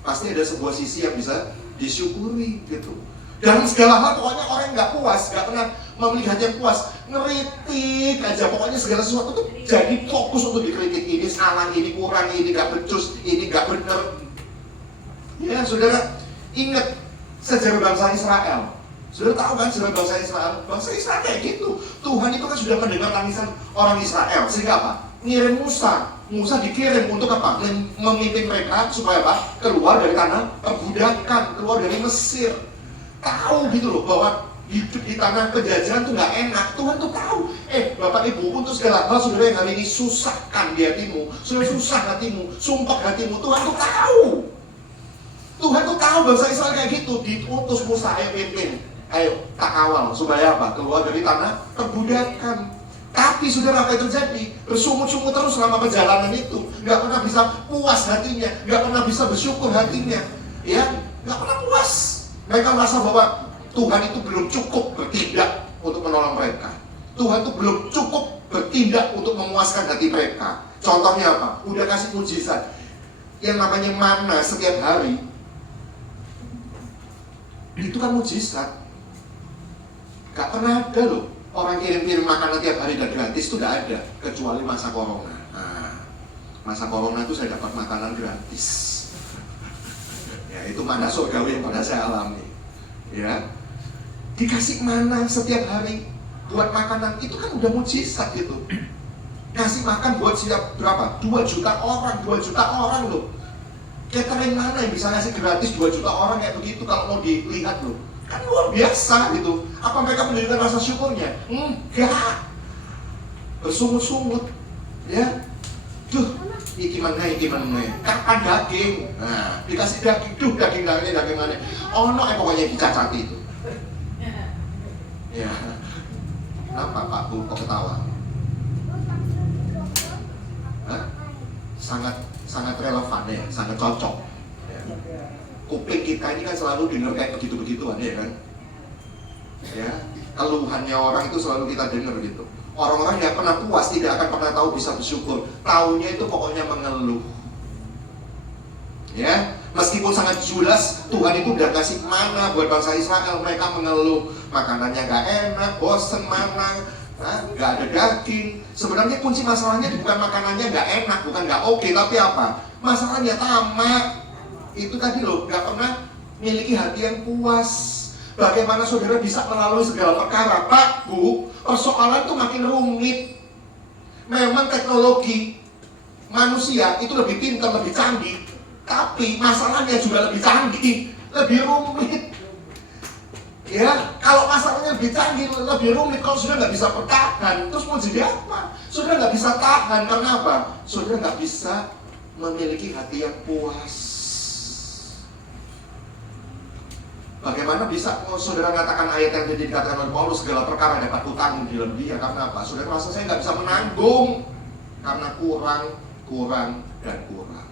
Pasti ada sebuah sisi yang bisa disyukuri gitu. Dalam segala hal pokoknya orang yang nggak puas, nggak pernah melihatnya puas, ngeritik aja. Pokoknya segala sesuatu tuh jadi fokus untuk dikritik. Ini salah, ini kurang, ini nggak becus, ini nggak bener. Ya, saudara ingat sejarah bangsa Israel. Saudara tahu kan sejarah bangsa Israel? Bangsa Israel kayak gitu. Tuhan itu kan sudah mendengar tangisan orang Israel. Sehingga apa? Ngirim Musa. Musa dikirim untuk apa? Memimpin mereka supaya apa? Keluar dari tanah perbudakan, keluar dari Mesir. Tahu gitu loh bahwa hidup di tanah penjajahan tuh nggak enak. Tuhan tuh tahu. Bapak Ibu, untuk segala hal saudara yang hari ini susahkan di hatimu, saudara susah hatimu, sumpah hatimu, Tuhan tuh tahu. Tuhan tuh tahu bangsa Israel kayak gitu. Diutus Musa, ayo pimpin, ayo tak kawal supaya apa? Keluar dari tanah perbudakan. Tapi saudara, apa yang terjadi? Bersungut-sungut terus selama perjalanan itu. Nggak pernah bisa puas hatinya, nggak pernah bisa bersyukur hatinya. Ya, nggak pernah puas. Mereka merasa bahwa Tuhan itu belum cukup bertindak untuk menolong mereka. Tuhan itu belum cukup bertindak untuk memuaskan hati mereka. Contohnya apa? Udah kasih mujizat. Yang namanya mana setiap hari, itu kan mujizat. Gak pernah ada loh orang kirim-kirim makanan tiap hari dan gratis, itu gak ada. Kecuali masa corona. Nah, masa corona itu saya dapat makanan gratis. Ya, itu mana surgawi yang pernah saya alami. Ya, dikasih mana setiap hari buat makanan, itu kan udah mujizat gitu. Kasih makan buat siap berapa? 2 juta orang loh. Catering mana yang bisa ngasih gratis 2 juta orang kayak begitu kalau mau dilihat loh. Kan luar biasa gitu. Apa mereka menunjukkan rasa syukurnya? Enggak. Bersungut-sungut. Ya. Duh, iki mana. Kapan daging? Nah, dikasih daging, daging mana? Pokoknya dicacati itu. Ya. Kenapa Pak Bu kok ketawa? Hah? Sangat relevan ya, sangat cocok. Ya. Kuping kita ini kan selalu dengar kayak begitu-begituan ya kan? Ya, keluhannya orang itu selalu kita dengar gitu. Orang-orang yang pernah puas tidak akan pernah tahu bisa bersyukur. Taunya itu pokoknya mengeluh. Ya, meskipun sangat jelas Tuhan itu udah kasih mana buat bangsa Israel, mereka mengeluh makanannya gak enak, bosen mana, gak ada daging. Sebenarnya kunci masalahnya bukan makanannya gak enak, bukan gak oke, tapi apa? Masalahnya tamak. Itu tadi loh, gak pernah miliki hati yang puas. Bagaimana saudara bisa melalui segala perkara? Pak, Bu, persoalan itu makin rumit. Memang teknologi manusia itu lebih pintar, lebih canggih, tapi masalahnya juga lebih canggih, lebih rumit. Ya, kalau masalahnya lebih canggih, lebih rumit, kalau sudah nggak bisa bertahan, terus mau jadi apa? Sudah nggak bisa tahan, karena apa? Sudah nggak bisa memiliki hati yang puas. Bagaimana bisa saudara mengatakan ayat yang dikatakan oleh Paulus, segala perkara dapat kutanggung di dalam Dia? Karena apa? Saudara merasa saya nggak bisa menanggung karena kurang dan kurang.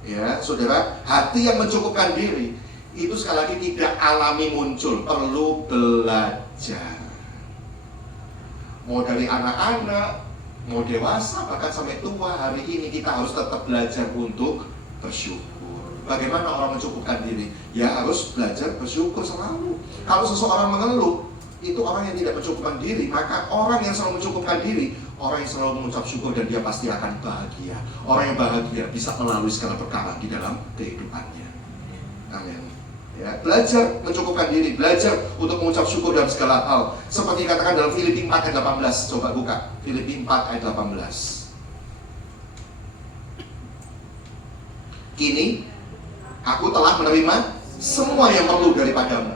Ya, saudara, hati yang mencukupkan diri itu sekali lagi tidak alami muncul, perlu belajar. Mau dari anak-anak, mau dewasa, bahkan sampai tua, hari ini kita harus tetap belajar untuk bersyukur. Bagaimana orang mencukupkan diri? Ya harus belajar bersyukur selalu. Kalau seseorang mengeluh, itu orang yang tidak mencukupkan diri. Maka orang yang selalu mencukupkan diri, orang yang selalu mengucap syukur, dan dia pasti akan bahagia. Orang yang bahagia bisa melalui segala perkara di dalam kehidupannya. Amin. Ya, belajar mencukupkan diri, belajar untuk mengucap syukur dalam segala hal. Seperti dikatakan dalam Filipi 4 ayat 18. Coba buka Filipi 4 ayat 18. Kini aku telah menerima semua yang perlu daripadamu,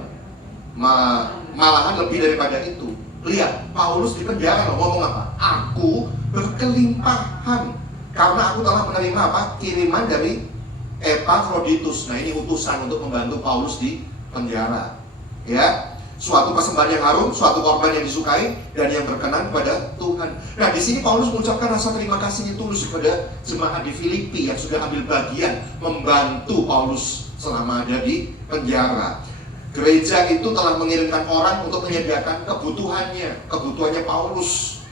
malahan lebih daripada itu. Lihat, Paulus di penjara ngomong apa? Aku berkelimpahan karena aku telah menerima apa? Kiriman dari Epafroditus. Nah, ini utusan untuk membantu Paulus di penjara. Ya, suatu persembahan yang harum, suatu korban yang disukai dan yang berkenan kepada Tuhan. Nah, di sini Paulus mengucapkan rasa terima kasihnya tulus kepada jemaat di Filipi yang sudah ambil bagian membantu Paulus selama ada di penjara. Gereja itu telah mengirimkan orang untuk menyediakan kebutuhannya Paulus.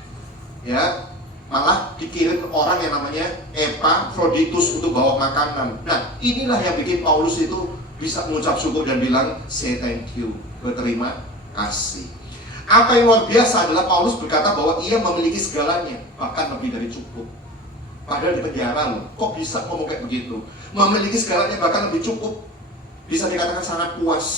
Ya, malah dikirim orang yang namanya Epafroditus untuk bawa makanan. Nah, inilah yang bikin Paulus itu bisa mengucap syukur dan bilang say thank you, berterima kasih. Apa yang luar biasa adalah Paulus berkata bahwa ia memiliki segalanya, bahkan lebih dari cukup. Padahal di penjara loh, kok bisa ngomong kayak begitu? Memiliki segalanya bahkan lebih cukup, bisa dikatakan sangat puas.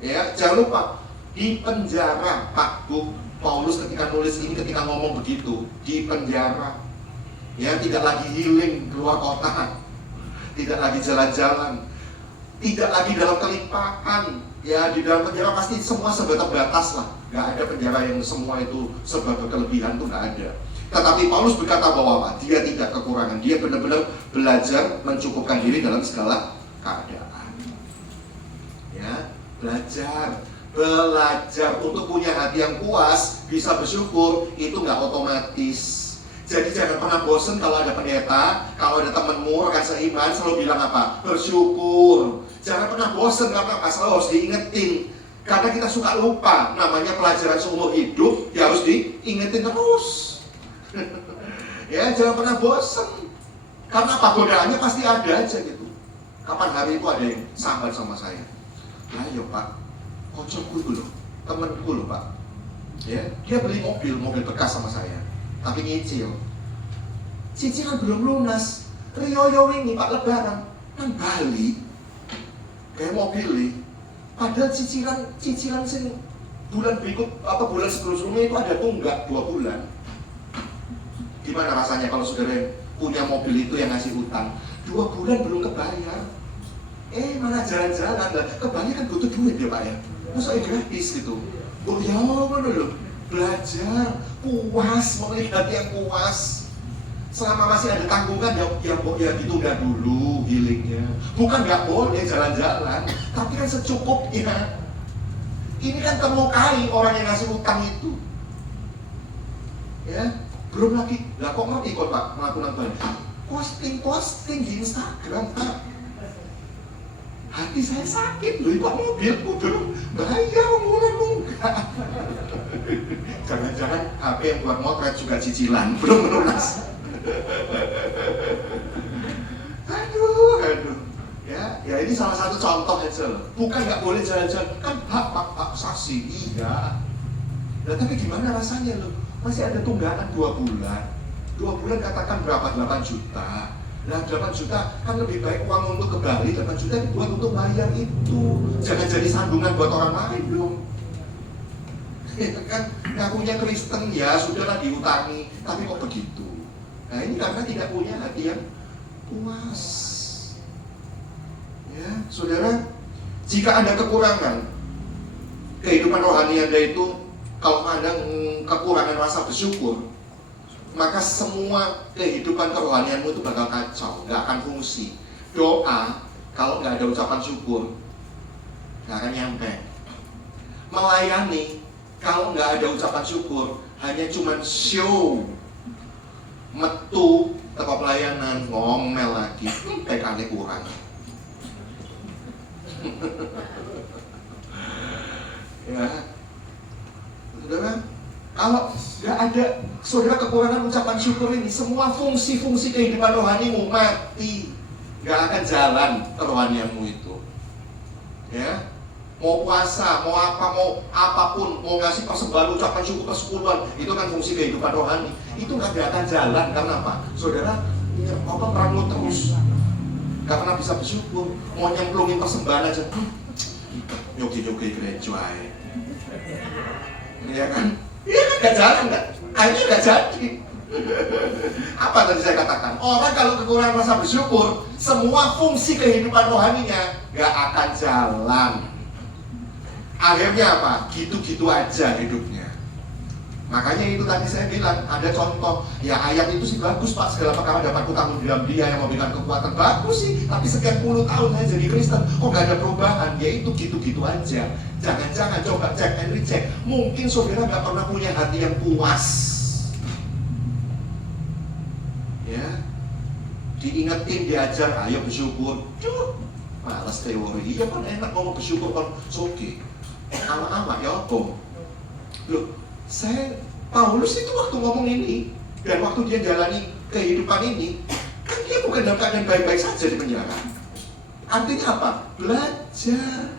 Ya, jangan lupa di penjara, Pak, Bu, Paulus ketika nulis ini, ketika ngomong begitu, di penjara. Ya, tidak lagi healing keluar kota, tidak lagi jalan-jalan, tidak lagi dalam kelimpahan. Ya, di dalam penjara pasti semua serba terbatas lah. Gak ada penjara yang semua itu serba berkelebihan, tuh gak ada. Tetapi Paulus berkata bahwa apa? Dia tidak kekurangan. Dia benar-benar belajar mencukupkan diri dalam segala keadaan. Ya, belajar untuk punya hati yang puas, bisa bersyukur, itu nggak otomatis. Jadi jangan pernah bosen kalau ada pendeta, kalau ada temenmu, rekan seiman, selalu bilang apa? Bersyukur. Jangan pernah bosen, karena apa? Selalu harus diingetin. Karena kita suka lupa, namanya pelajaran seumur hidup, ya harus diingetin terus. Ya, jangan pernah bosen. Karena apa? Godaannya pasti ada aja gitu. Kapan hari itu ada yang sambat sama saya? Ayo Pak, kocokku itu loh, temenku loh Pak. Ya, dia beli mobil bekas sama saya, tapi nyicil. Cicilan belum lunas. Riyo ini Pak lebaran nang Bali, kayak mobil nih. Padahal cicilan sing bulan berikut atau bulan sebelumnya itu ada tunggak 2 bulan. Gimana rasanya kalau saudara punya mobil itu yang ngasih utang 2 bulan belum kebayar? Mana jalan-jalan lah, ke Bali kan butuh duit ya Pak ya. Masa gratis gitu. Oh ya loh, belajar, puas, memiliki hati yang puas. Selama masih ada tanggungan ya ditunda dulu healingnya. Bukan nggak boleh jalan-jalan, tapi kan secukupnya. Ini kan terlukai orang yang ngasih utang itu. Ya, belum lagi, lah kok mau ikut Pak melakukan Bali? Posting di Instagram Pak. Hati saya sakit loh, Pak, mobilku belum bayar mulai enggak. Jangan-jangan HP yang buat motret juga cicilan, belum lunas. Aduh. Ya ini salah satu contoh aja loh. Bukan nggak boleh jalan-jalan, kan hak saksi, iya. Nah, tapi gimana rasanya loh? Masih ada tunggakan 2 bulan. 2 bulan katakan berapa? 8 juta. Nah 8 juta kan lebih baik uang untuk ke Bali, 8 juta dibuat untuk bayar itu. Jangan jadi sandungan buat orang lain dong. Ya kan ngakunya Kristen, ya sudahlah diutangi, tapi kok begitu. Nah ini karena tidak punya hati yang puas. Ya saudara, jika ada kekurangan kehidupan rohani Anda itu, kalau Anda kekurangan rasa bersyukur, maka semua kehidupan kerohanianmu itu bakal kacau, gak akan fungsi. Doa, kalau gak ada ucapan syukur, nggak akan nyampe. Melayani kalau nggak ada ucapan syukur, hanya cuman show, metu tempat pelayanan, ngomel lagi, PK-nya kurang. Ya, saudara, kalau nggak ada saudara kekurangan ucapan syukur ini, semua fungsi-fungsi kehidupan rohanimu mati, nggak akan jalan kerohanianmu itu. Ya, mau puasa, mau apapun, mau ngasih persembahan ucapan syukur persekutuan, itu kan fungsi kehidupan rohani. Itu nggak akan jalan, karena apa? Saudara, merangut terus, nggak pernah bisa bersyukur, mau nyemplungin persembahan aja, nyogi-nyogi gereja aja. Ya kan? Iya kan gak jalan kan? Akhirnya gak jadi. Apa tadi saya katakan? Orang kalau kekurangan rasa bersyukur, semua fungsi kehidupan rohaninya gak akan jalan. Akhirnya apa? Gitu-gitu aja hidupnya. Makanya itu tadi saya bilang, ada contoh. Ya ayat itu sih bagus Pak, segala perkara dapat kutanggung dalam Dia yang memberikan kekuatan. Bagus sih, tapi sekian puluh tahun saya jadi Kristen, kok gak ada perubahan? Ya itu gitu-gitu aja. Jangan-jangan coba cek and recheck. Mungkin saudara gak pernah punya hati yang puas. Ya, diingetin, diajar, ayo bersyukur. Malas teori, iya kan enak ngomong bersyukur kan soke. Ama-ama ya apa? Loh, Paulus itu waktu ngomong ini, dan waktu dia jalani kehidupan ini, kan dia bukan dalam keadaan baik-baik saja di penjara. Artinya apa? Belajar.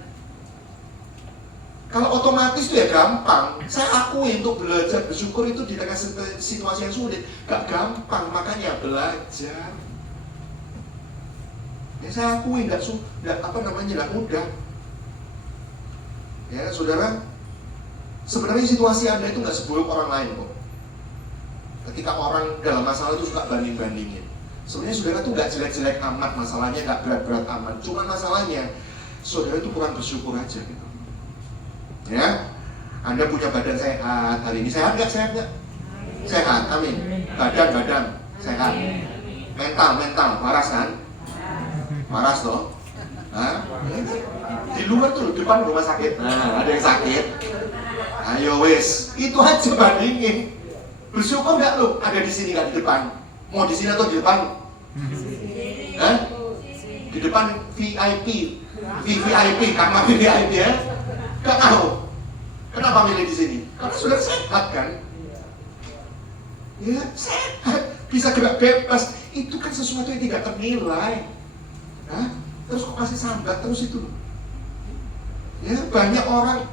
Kalau otomatis itu ya gampang. Saya akui untuk belajar bersyukur itu di tengah situasi yang sulit gak gampang, makanya belajar. Ya saya akui nggak mudah. Ya saudara, sebenarnya situasi Anda itu nggak seburuk orang lain kok. Ketika orang dalam masalah itu suka banding-bandingin. Sebenarnya saudara itu nggak jelek-jelek amat, masalahnya nggak berat-berat amat. Cuma masalahnya saudara itu kurang bersyukur aja gitu. Ya, Anda punya badan sehat hari ini, sehat nggak? Sehat nggak? Sehat, amin. Badan sehat. Mental, waras kan? Waras loh. Nah, di luar tuh, depan rumah sakit. Nah, ada yang sakit. Ayo wes, itu aja bandingin. Bersyukur nggak lo? Ada di sini nggak di depan? Mau di sini atau di depan? Hah? Di depan VIP, VVIP, kamar VVIP ya? Gak tahu. Kenapa milih di sini? Karena sudah sehat kan? Ya sehat, bisa gerak bebas. Itu kan sesuatu yang tidak ternilai. Hah? Terus kok masih sambat terus itu? Ya banyak orang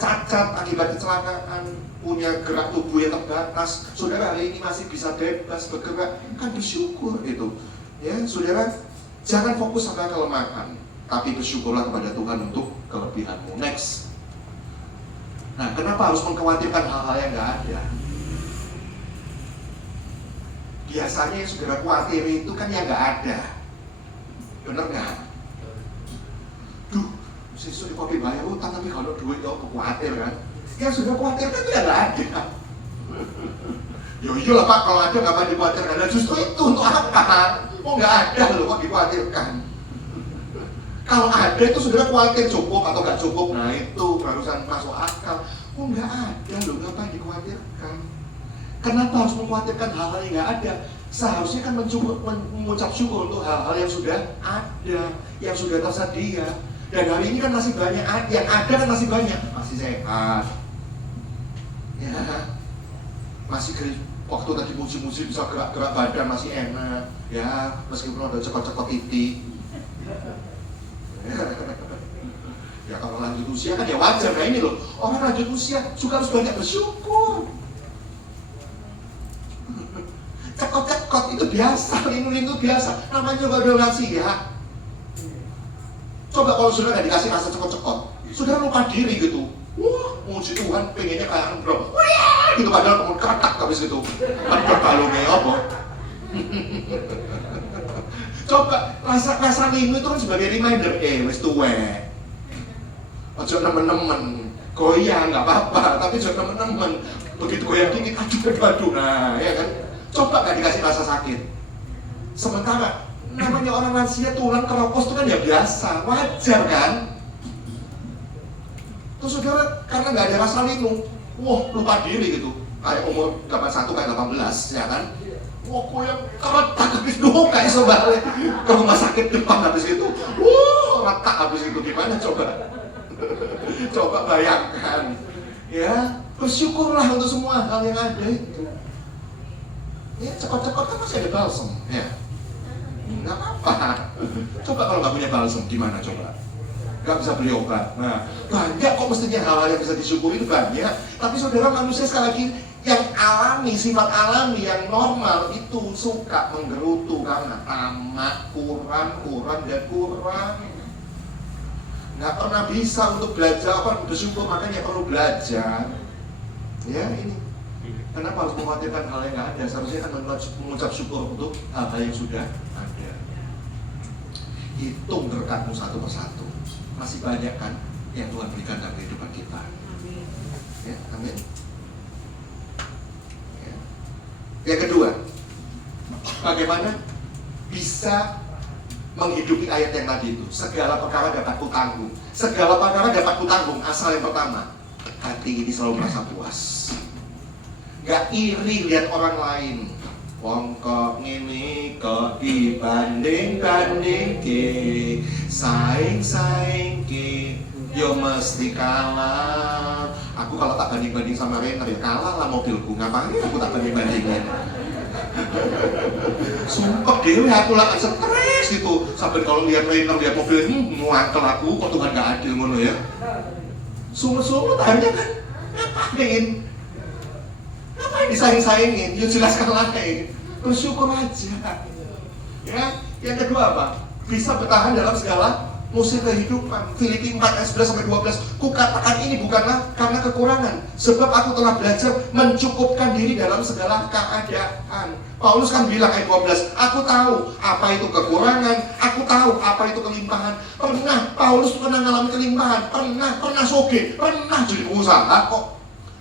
cacat akibat kecelakaan, punya gerak tubuh yang terbatas. Saudara hari ini masih bisa bebas bergerak, kan bersyukur gitu. Ya saudara, jangan fokus sama kelemahan, tapi bersyukurlah kepada Tuhan untuk kelebihanmu. Next. Nah, kenapa harus mengkhawatirkan hal-hal yang nggak ada? Biasanya yang saudara khawatir itu kan yang nggak ada. Bener nggak? Duh, siswa di kopi bayar utang, tapi kalau duit ya khawatir kan? Yang sudah khawatir kan itu yang nggak ada. Ya iyalah Pak, kalau ada nggak apa dikhawatirkan. Nah justru itu untuk apa? Oh nggak ada loh kok dikhawatirkan. Kalau ada itu saudara khawatir cukup atau nggak cukup, nah itu barusan masuk akal. Oh nggak ada loh, ngapain dikhawatirkan? Kenapa harus mengkhawatirkan hal-hal yang nggak ada? Seharusnya kan mengucap syukur untuk hal-hal yang sudah ada, yang sudah tersedia. Dan hari ini kan masih banyak, yang ada kan masih banyak, masih sehat, ya, masih waktu tadi musim-musim bisa gerak-gerak badan masih enak, ya meskipun ada cekot-cekot titik. Ya kalau lanjut usia kan ya wajar, nah ini loh, orang lanjut usia juga harus banyak bersyukur. Cekot-cekot itu biasa, lindu-lindu biasa, namanya juga udah ngasih ya. Coba kalau sudah nggak dikasih rasa cekot-cekot, sudah lupa diri gitu. Wah, muji Tuhan, pengennya kayak bro, wah, gitu padahal kamu keretak habis itu, kan berbalungnya apa? Coba rasa lindu itu kan sebagai reminder, wis tuwe. Ojo nemen-nemen, goyang nggak apa-apa, tapi jangan nemen-nemen. Begitu goyang dikit, aduh, nah ya kan. Coba nggak dikasih rasa sakit. Sementara namanya orang lansia tulang keropos itu kan ya biasa, wajar kan? Terus saudara karena nggak ada rasa linu, wah lupa diri gitu. Kayak umur 81 kayak 18, ya kan? Wah, kok yang retak habis doang kayak sobat ke rumah sakit depan habis itu. Retak habis itu gimana coba? Coba bayangkan. Ya, bersyukurlah untuk semua hal yang ada itu. Ya, cepat-cepat kan masih ada balsam, ya. Nggak apa-apa. Coba kalau nggak punya balsam, gimana coba? Nggak bisa beli obat. Nah, banyak kok mestinya hal-hal yang bisa disyukuri itu banyak. Tapi saudara, manusia sekali lagi yang alami, sifat alami, yang normal itu suka menggerutu karena tamak, kurang, dan kurang. Nggak pernah bisa untuk belajar apa bersyukur, makanya perlu belajar. Ya ini. Kenapa harus mengkhawatirkan hal yang nggak ada? Seharusnya kan mengucap syukur untuk hal-hal yang sudah ada. Hitung berkatmu satu persatu. Masih banyak kan yang Tuhan berikan dalam kehidupan kita. Ya, amin. Ya. Yang kedua, bagaimana bisa menghidupi ayat yang tadi itu? Segala perkara dapat kutanggung. Segala perkara dapat kutanggung. Asal yang pertama, hati ini selalu merasa puas. Gak iri lihat orang lain. Wong kok ngene kok dibanding-banding ke, saing-saing ke, yo mesti kalah. Aku kalau tak banding-banding sama Rainer ya kalah lah mobilku. Ngapain aku tak banding-bandingin? Sumpah dewe aku lah stres gitu. Sampai kalau lihat Rainer lihat mobil ini muakel aku, kok Tuhan gak adil ngono ya. Sungguh-sungguh tanya kan, ngapain? Ngapain disaing-saingin? Ya jelas kalah bersyukur aja. Ya, yang kedua apa? Bisa bertahan dalam segala musim kehidupan. Filipi 4 ayat 11 sampai 12. Kukatakan ini bukanlah karena kekurangan, sebab aku telah belajar mencukupkan diri dalam segala keadaan. Paulus kan bilang ayat 12, aku tahu apa itu kekurangan, aku tahu apa itu kelimpahan. Paulus pernah mengalami kelimpahan, pernah soge, pernah jadi pengusaha kok.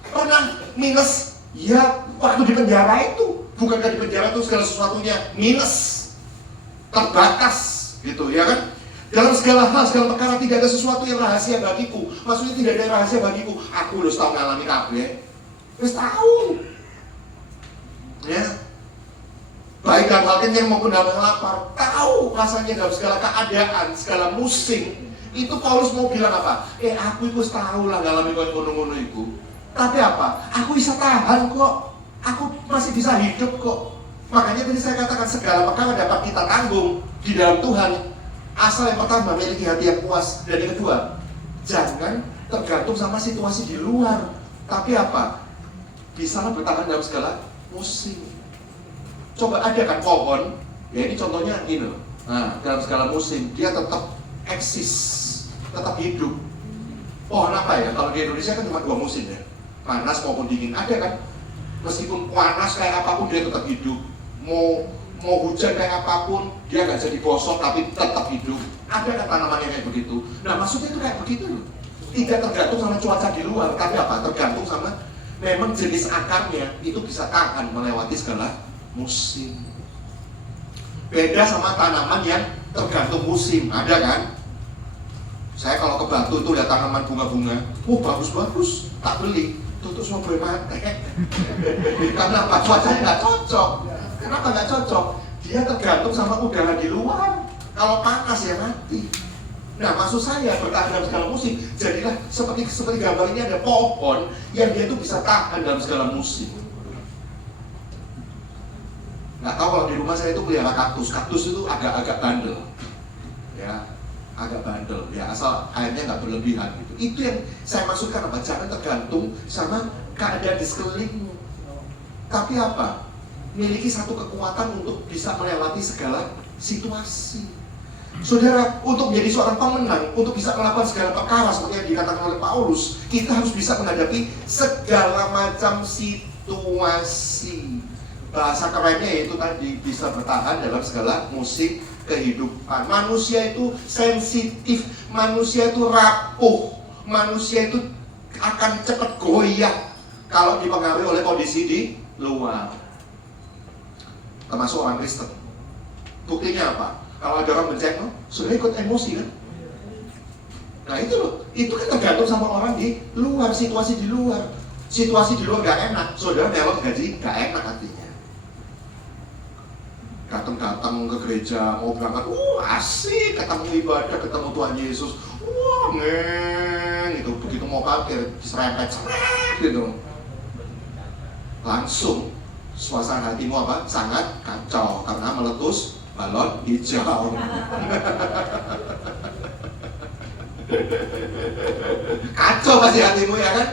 Pernah minus, ya waktu di penjara itu. Bukankah di penjara itu segala sesuatunya minus, terbatas gitu ya kan? Dalam segala hal, segala perkara tidak ada sesuatu yang rahasia bagiku. Maksudnya tidak ada rahasia bagiku. Aku udah tahu ngalami kabeh. Terus tahu. Ya. Baik dalam hal kenyang maupun dalam hal lapar. Tahu rasanya dalam segala keadaan, segala musim. Itu Paulus mau bilang apa? Aku itu tahu lah ngalami ngono-ngono itu. Tapi apa? Aku bisa tahan kok. Aku masih bisa hidup kok. Makanya tadi saya katakan segala perkara dapat kita tanggung di dalam Tuhan. Asal yang pertama memiliki hati yang puas. Dan yang kedua, jangan tergantung sama situasi di luar. Tapi apa? Bisalah bertahan dalam segala musim. Coba ada kan pohon, ya ini contohnya ini loh. Nah, dalam segala musim dia tetap eksis, tetap hidup. Pohon apa ya? Kalau di Indonesia kan cuma 2 musim ya, panas maupun dingin. Ada kan? Meskipun panas kayak apapun dia tetap hidup. Mau hujan kayak apapun dia nggak jadi gosok tapi tetap hidup. Ada kan tanamannya kayak begitu. Nah maksudnya itu kayak begitu loh. Tidak tergantung sama cuaca di luar, tapi apa? Tergantung sama memang jenis akarnya itu bisa tahan melewati segala musim. Beda sama tanaman yang tergantung musim. Ada kan? Saya kalau ke Batu itu lihat tanaman bunga-bunga, bagus-bagus, tak beli. Tutup semua boleh mati. Karena apa? Cuacanya nggak cocok. Kenapa nggak cocok? Dia tergantung sama udara di luar. Kalau panas ya mati. Nah maksud saya bertahan dalam segala musim. Jadilah seperti gambar ini ada pohon yang dia tuh bisa tahan dalam segala musim. Nggak tahu kalau di rumah saya itu pelihara kaktus. Kaktus itu agak bandel. Ya. Agak bandel, ya asal airnya nggak berlebihan gitu. Itu yang saya maksudkan apa? Jangan tergantung sama keadaan di sekelilingmu. Tapi apa? Miliki satu kekuatan untuk bisa melewati segala situasi. Saudara, untuk menjadi seorang pemenang, untuk bisa melakukan segala perkara seperti yang dikatakan oleh Paulus, kita harus bisa menghadapi segala macam situasi. Bahasa kerennya yaitu tadi bisa bertahan dalam segala musim kehidupan. Manusia itu sensitif, manusia itu rapuh, manusia itu akan cepat goyah kalau dipengaruhi oleh kondisi di luar. Termasuk orang Kristen. Buktinya apa? Kalau ada orang benceng, sudah ikut emosi kan? Nah itu loh, itu kan tergantung sama orang di luar, situasi di luar. Situasi di luar gak enak, saudara melok gaji gak enak hatinya. Datang ke gereja, mau berangkat, asik, ketemu ibadah, ketemu Tuhan Yesus, gitu. Begitu mau parkir, diserempet gitu. Langsung suasana hatimu apa? Sangat kacau karena meletus balon hijau. Kacau pasti hatimu ya kan?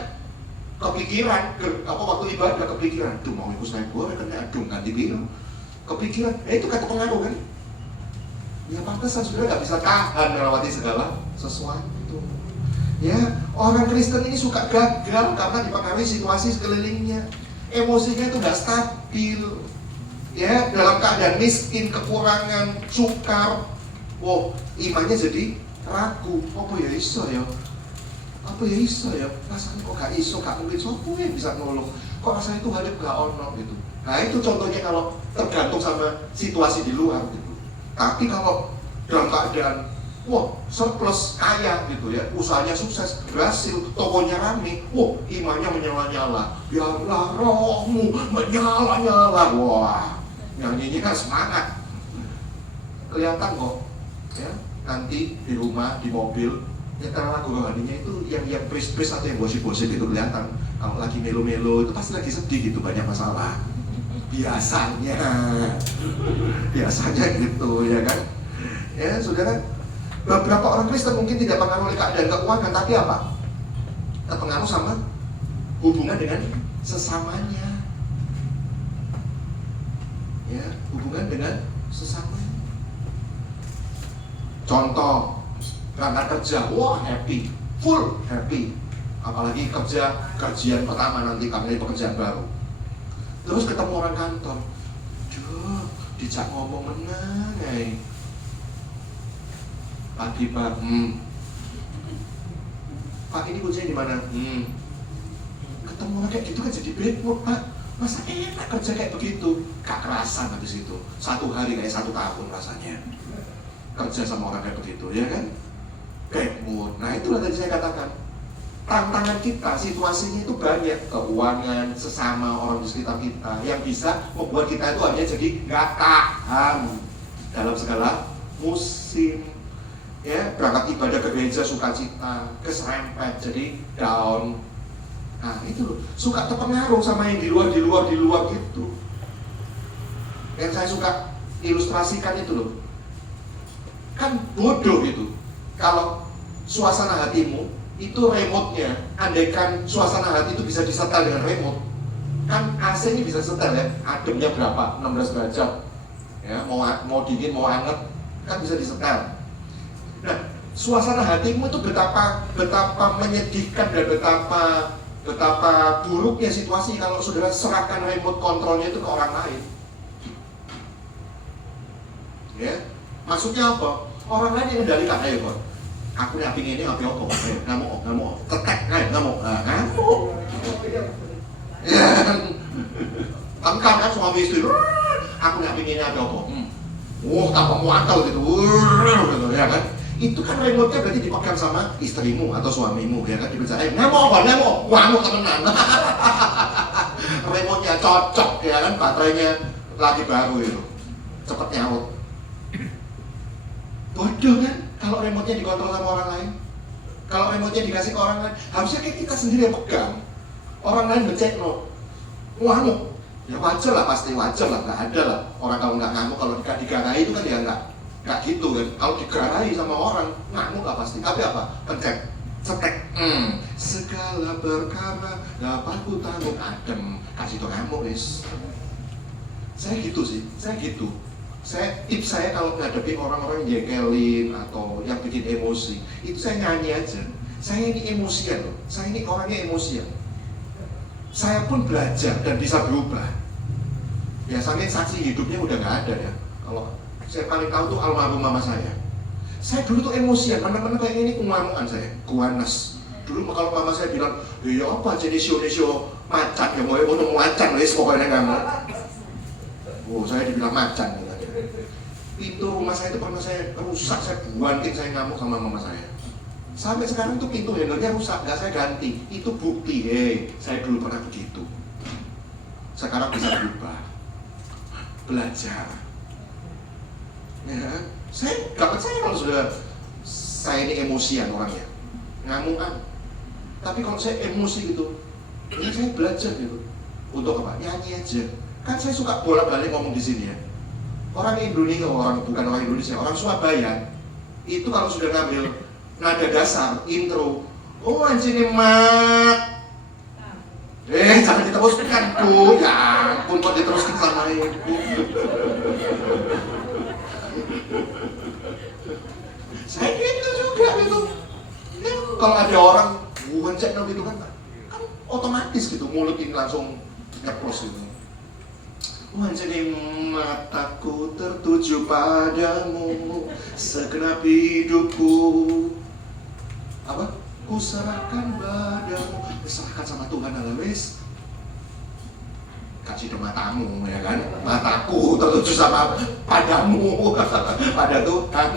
Kepikiran, waktu ibadah kepikiran, tuh mau ikut naik gue kena ganti biru. Kepikiran, itu kata pengaruh kan? Ya pantesan sudah gak bisa tahan melewati segala sesuatu. Ya, orang Kristen ini suka gagal karena dipengaruhi situasi sekelilingnya. Emosinya itu gak stabil. Ya, dalam keadaan miskin, kekurangan, sukar. Wow, imannya jadi ragu. Apa ya iso ya? Apa ya iso ya? Rasanya kok gak iso, gak mungkin sopo yang bisa nolong. Kok rasanya itu hadap gak ono gitu. Nah itu contohnya kalau tergantung sama situasi di luar gitu. Tapi kalau dalam keadaan surplus, kaya gitu ya, usahanya sukses, berhasil, tokonya rame, imannya menyala-nyala. Biarlah rohmu menyala-nyala. Wah, nyanyinya kan semangat. Kelihatan kok ya, nanti di rumah, di mobil, nyetel lagu rohaninya itu yang praise atau yang gosip-gosip itu kelihatan. Kalau lagi melo-melo itu pasti lagi sedih gitu, banyak masalah. Biasanya gitu ya kan. Ya saudara, beberapa orang Kristen mungkin tidak pengaruh oleh keadaan keuangan, tapi apa? Terpengaruh sama hubungan dengan sesamanya. Ya, hubungan dengan sesamanya. Contoh, berangkat kerja, happy, full happy. Apalagi kerjaan pertama nanti kami pekerjaan baru. Terus ketemu orang kantor, dijak ngomong menang, Pagi Pak, Pak ini kuncinya di mana? Ketemu orang kayak gitu kan jadi bad mood, Pak. Masa enak kerja kayak begitu? Gak kerasan habis itu. 1 hari kayak 1 tahun rasanya. Kerja sama orang kayak begitu, ya kan? Bad mood. Nah itulah tadi saya katakan. Tantangan kita, situasinya itu banyak. Keuangan, sesama orang di sekitar kita yang bisa membuat kita itu hanya jadi gak tahan dalam segala musim. Ya, berangkat ibadah ke gereja sukacita, keserempet jadi down. Nah itu loh, suka terpengaruh sama yang di luar gitu. Yang saya suka ilustrasikan itu loh, kan bodoh gitu kalau suasana hatimu itu remote-nya, andaikan suasana hati itu bisa disetel dengan remote, kan AC ini bisa setel ya, ademnya berapa, 16 derajat ya, mau dingin, mau hangat, kan bisa disetel. Nah, suasana hatimu itu betapa menyedihkan dan betapa buruknya situasi kalau saudara serahkan remote kontrolnya itu ke orang lain. Ya, maksudnya apa? Orang lain yang kendalikan, ayo Pak. Aku nih pingin ini api apa? Ngamuk, tetek, ngamuk. Ya, tengkar kan suami istri. Aku nih pingin ini api apa? Tanpa muatal gitu, ya kan? Itu kan remote-nya berarti dipegang sama istrimu atau suamimu, ya kan? Dipercaya, ngamuk temenan. Remote-nya cocok, ya kan? Baterainya lagi baru itu, cepet nyaut. Bodoh kan? Kalau remote-nya dikontrol sama orang lain, kalau remote-nya dikasih ke orang lain, harusnya kita sendiri yang pegang. Orang lain ngecek ngamuk, ya wajar lah, pasti wajar lah, nggak ada lah orang kalau nggak ngamuk, kalau digarahi itu kan ya nggak gitu kan. Kalau digarahi sama orang ngamuk lah pasti. Tapi apa? Pencet, cetek, segala perkara dapat ku tanggung, adem, kasih tuh ngamuk guys. Saya gitu sih, tips saya kalau ngadepi orang-orang yang jekelin atau yang bikin emosi, itu saya nyanyi aja. Saya ini emosian loh, saya ini orangnya emosian. Saya pun belajar dan bisa berubah. Biasanya saksi hidupnya udah nggak ada ya. Kalau saya paling tahu tuh almarhum mama saya. Saya dulu tuh emosian, mana-mana kayak ini ngamukan saya, kuanas. Dulu kalau mama saya bilang, ya apa jadi sio macan, ya mau macan, wes pokoknya nggak mau. Saya dibilang macan. Pintu rumah saya itu pernah saya rusak, saya buantin, saya ngamuk sama mama saya. Sampai sekarang tuh pintu handle-nya rusak, nggak saya ganti. Itu bukti, saya dulu pernah begitu. Sekarang bisa berubah. Belajar. Ya, saya nggak percaya kalau sudah saya ini emosian orangnya, ngamukan. Tapi kalau saya emosi gitu, ya saya belajar gitu. Untuk apa? Nyanyi aja. Kan saya suka bolak-balik ngomong di sini ya. Orang Indonesia, bukan orang Indonesia, orang Surabaya itu kalau sudah ngambil nada dasar, intro, oh anjing mak, jangan diteruskan Bu, ya ampun kok diteruskan sama Ibu. Saya gitu juga gitu. Ya, kalau ada orang cek gitu kan otomatis gitu mulut ini langsung nyeplos gitu. Jadi mataku tertuju padamu, segenap hidupku apa? Ku serahkan padamu, serahkan sama Tuhan alawis. Kasih ke matamu ya kan? Mataku tertuju sama padamu, pada Tuhan.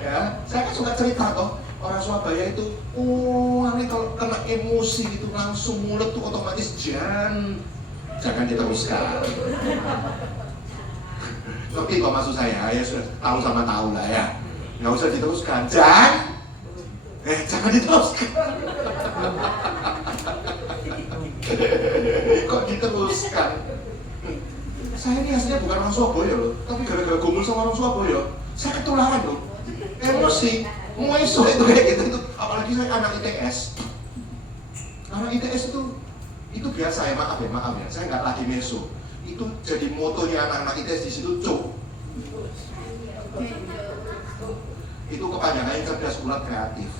Ya, saya kan suka cerita toh. Orang Surabaya itu, ini kalau kena emosi gitu langsung mulut tuh otomatis jangan diteruskan. Ngerti kok maksud saya, ya sudah tahu sama tahu lah ya. Nggak usah diteruskan, jangan diteruskan. Kok diteruskan? Saya ini aslinya bukan orang Surabaya loh, tapi gara-gara gomul sama orang Surabaya, saya ketularan loh. Emosi, mau isu itu kayak gitu itu. Apalagi saya anak ITS. Anak ITS itu biasa ya, maaf ya, saya nggak lagi meso. Itu jadi motonya anak-anak ITS di situ, cuk. Itu kepanjangannya cerdas, ulat, kreatif.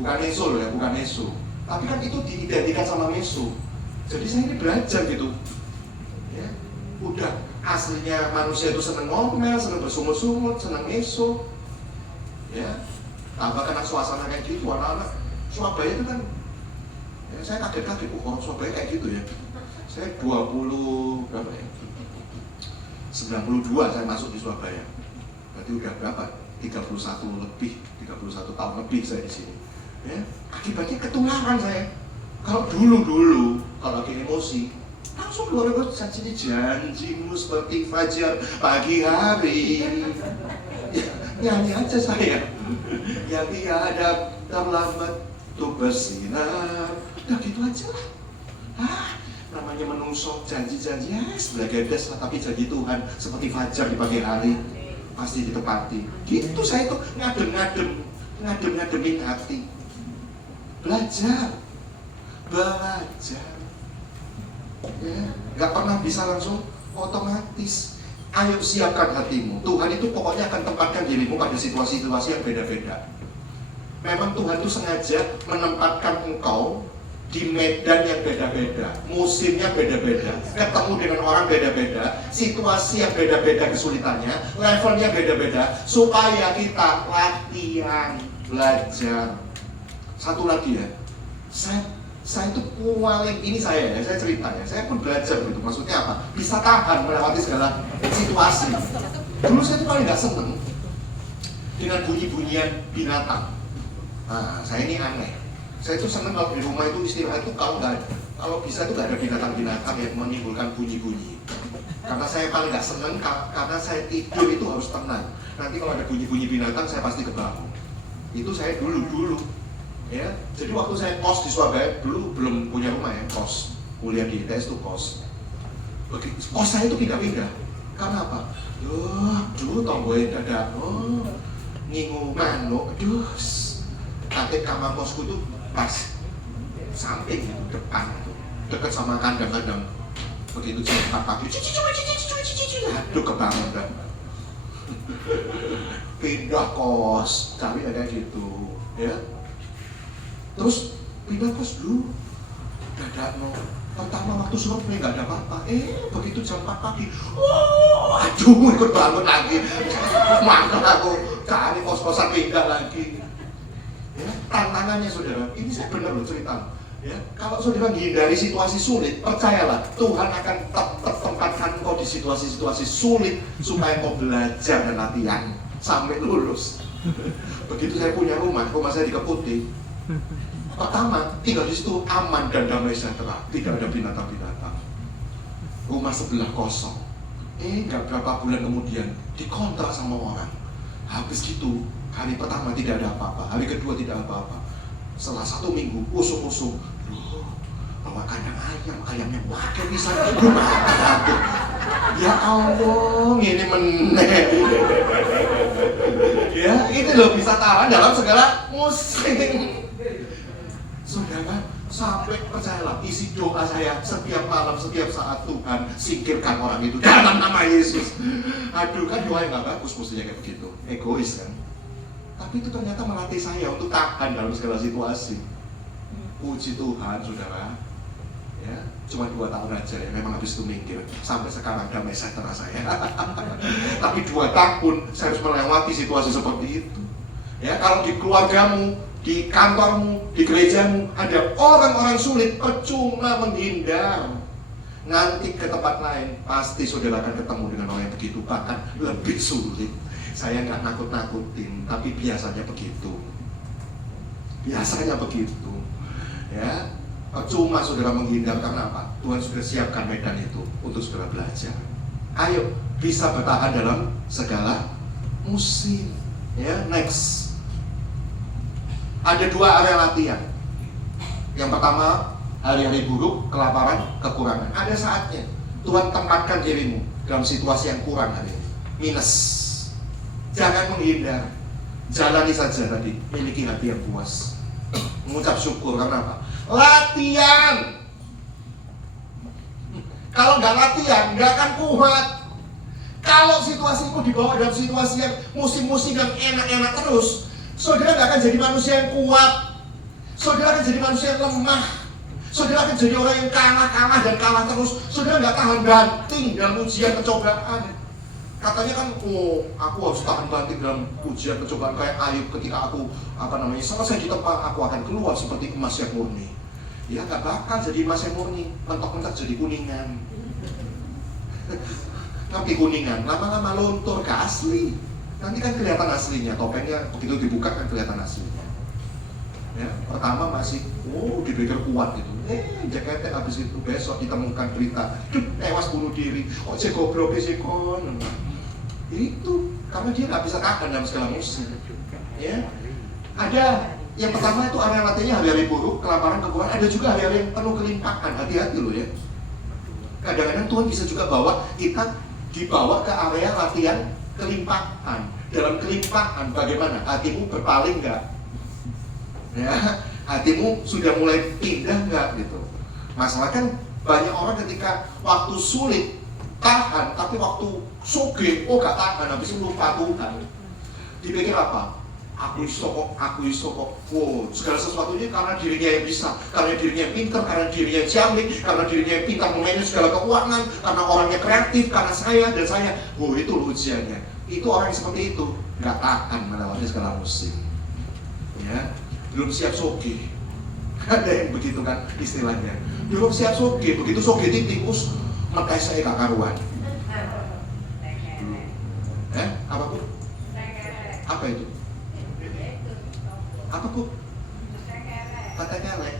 Bukan meso loh ya, bukan meso. Tapi kan itu diidentikan sama meso. Jadi saya ini belajar gitu. Ya, udah aslinya manusia itu seneng ngomel, seneng bersungut-sungut, seneng meso. Ya, tambah kena suasana kayak gitu, anak-anak Surabaya itu kan. Ya, saya kaget-kaget, orang Surabaya kayak gitu ya. Saya 92 saya masuk di Surabaya. Berarti udah berapa? 31 tahun lebih saya di sini. Ya, akibatnya ketularan saya. Kalau dulu kalau lagi emosi, langsung keluar janjimu seperti fajar pagi hari. Ya, nyanyi aja saya. Yang tiada terlambat untuk bersinar. Udah gitu aja lah. Namanya menungso janji-janji sebelah gedes lah, tapi janji Tuhan seperti fajar di pagi hari pasti ditepati. Gitu saya tuh ngadem-ngademin hati. Belajar. Ya, nggak pernah bisa langsung otomatis. Ayo siapkan hatimu. Tuhan itu pokoknya akan tempatkan dirimu pada situasi-situasi yang beda-beda. Memang Tuhan itu sengaja menempatkan engkau di medan yang beda-beda, musimnya beda-beda, ketemu dengan orang beda-beda, situasi yang beda-beda kesulitannya, levelnya beda-beda, supaya kita latihan, belajar. Satu lagi ya, saya itu paling ini saya cerita ya, saya pun belajar gitu. Maksudnya apa? Bisa tahan melewati segala situasi. Dulu saya tuh paling nggak seneng dengan bunyi-bunyian binatang. Nah, saya ini aneh. Saya itu seneng kalau di rumah itu istirahat itu kalau bisa itu nggak ada binatang-binatang yang menimbulkan bunyi-bunyi. Karena saya paling nggak seneng karena saya tidur itu harus tenang. Nanti kalau ada bunyi-bunyi binatang saya pasti kebangun. Itu saya dulu. Ya, jadi waktu saya kos di Surabaya dulu belum punya rumah ya, kos. Kuliah di ITS itu kos. Kos saya itu pindah-pindah. Karena apa? Dulu tonggoe dadak. Ngingu manuk. Nanti kamar kosku itu pas samping gitu, depan itu, dekat sama kandang-kandang. Begitu jam 4 pagi, aduh kebangun kan. Pindah kos, tapi ada gitu, ya. Terus pindah kos dulu, dadak pertama waktu survei nggak ada apa-apa. Begitu jam 4 pagi, aduh ikut bangun lagi. Mana aku cari kos-kosan pindah lagi. Ya, tantangannya saudara, ini saya benar loh cerita. Ya, kalau saudara menghindari situasi sulit, percayalah Tuhan akan tempatkan kau di situasi-situasi sulit supaya kau belajar dan latihan sampai lulus. Begitu saya punya rumah saya di Keputih. Pertama, tinggal di situ aman dan damai sejahtera, tidak ada binatang-binatang. Rumah sebelah kosong. Nggak berapa bulan kemudian dikontrak sama orang. Habis gitu, hari pertama tidak ada apa-apa, hari kedua tidak apa-apa. Setelah 1 minggu, usung-usung, bawa kandang ayamnya wakil bisa rumah apa. Ya Allah, ini meneh. Ya, ini loh bisa tahan dalam segala musim. Saudara, sampai percayalah, isi doa saya setiap malam, setiap saat, Tuhan singkirkan orang itu dalam nama Yesus. Aduh, kan doa yang gak bagus mestinya kayak begitu, egois kan. Tapi itu ternyata melatih saya untuk tahan dalam segala situasi. Puji Tuhan, saudara. Ya, cuma 2 tahun aja ya, memang habis itu minggir. Sampai sekarang damai sejahtera saya. Tapi 2 tahun saya harus melewati situasi seperti itu. Ya, kalau di keluargamu, di kantormu, di gerejamu ada orang-orang sulit, percuma menghindar. Nanti ke tempat lain pasti saudara akan ketemu dengan orang yang begitu, bahkan lebih sulit. Saya nggak nakut-nakutin, tapi biasanya begitu. Biasanya begitu. Ya, percuma saudara menghindar karena apa? Tuhan sudah siapkan medan itu untuk saudara belajar. Ayo bisa bertahan dalam segala musim. Ya, next. Ada 2 area latihan. Yang pertama, hari-hari buruk, kelaparan, kekurangan. Ada saatnya Tuhan tempatkan dirimu dalam situasi yang kurang hari ini, minus. Jangan menghindar, jalani saja tadi, miliki hati yang puas, mengucap syukur. Karena apa? Latihan. Kalau nggak latihan, nggak akan kuat. Kalau situasimu dibawa dalam situasi yang musim-musim yang enak-enak terus, saudara nggak akan jadi manusia yang kuat. Saudara akan jadi manusia yang lemah. Saudara akan jadi orang yang kalah dan kalah terus. Saudara nggak tahan banting dalam ujian pencobaan. Katanya kan, aku harus tahan banting dalam ujian pencobaan kayak Ayub ketika aku selesai ditempa, aku akan keluar seperti emas yang murni. Ya nggak bakal jadi emas yang murni, mentok-mentok jadi kuningan. Tapi kuningan, lama-lama luntur ke asli. Nanti kan kelihatan aslinya, topengnya begitu dibuka kan kelihatan aslinya. Ya, pertama masih, dipikir kuat gitu. Jaketnya habis itu besok ditemukan berita, tewas bunuh diri. Goblok sih kon. Itu karena dia nggak bisa tahan dalam segala musim. Ya, ada yang pertama itu area latihannya hari-hari buruk, kelaparan, kekurangan. Ada juga hari-hari yang penuh kelimpahan. Hati-hati loh ya. Kadang-kadang Tuhan bisa juga bawa kita dibawa ke area latihan kelimpahan. Dalam kelimpahan bagaimana? Hatimu berpaling nggak? Ya, hatimu sudah mulai pindah nggak gitu? Masalah kan banyak orang ketika waktu sulit tahan, tapi waktu soge, gak tahan, habis itu lupa Tuhan. Dipikir apa? Aku iso kok. Segala sesuatunya karena dirinya yang bisa, karena dirinya yang pintar, karena dirinya yang ciamik, karena dirinya yang pintar memanage segala keuangan, karena orangnya kreatif, karena saya dan saya. Itu ujiannya. Itu orang yang seperti itu nggak tahan melewati segala musim. Ya, belum siap soge. Ada yang begitu kan istilahnya. Belum siap soge, begitu soge tikus, metes saya gak karuan. Apa Bu? Apa itu? Apa Bu? Kata kelek.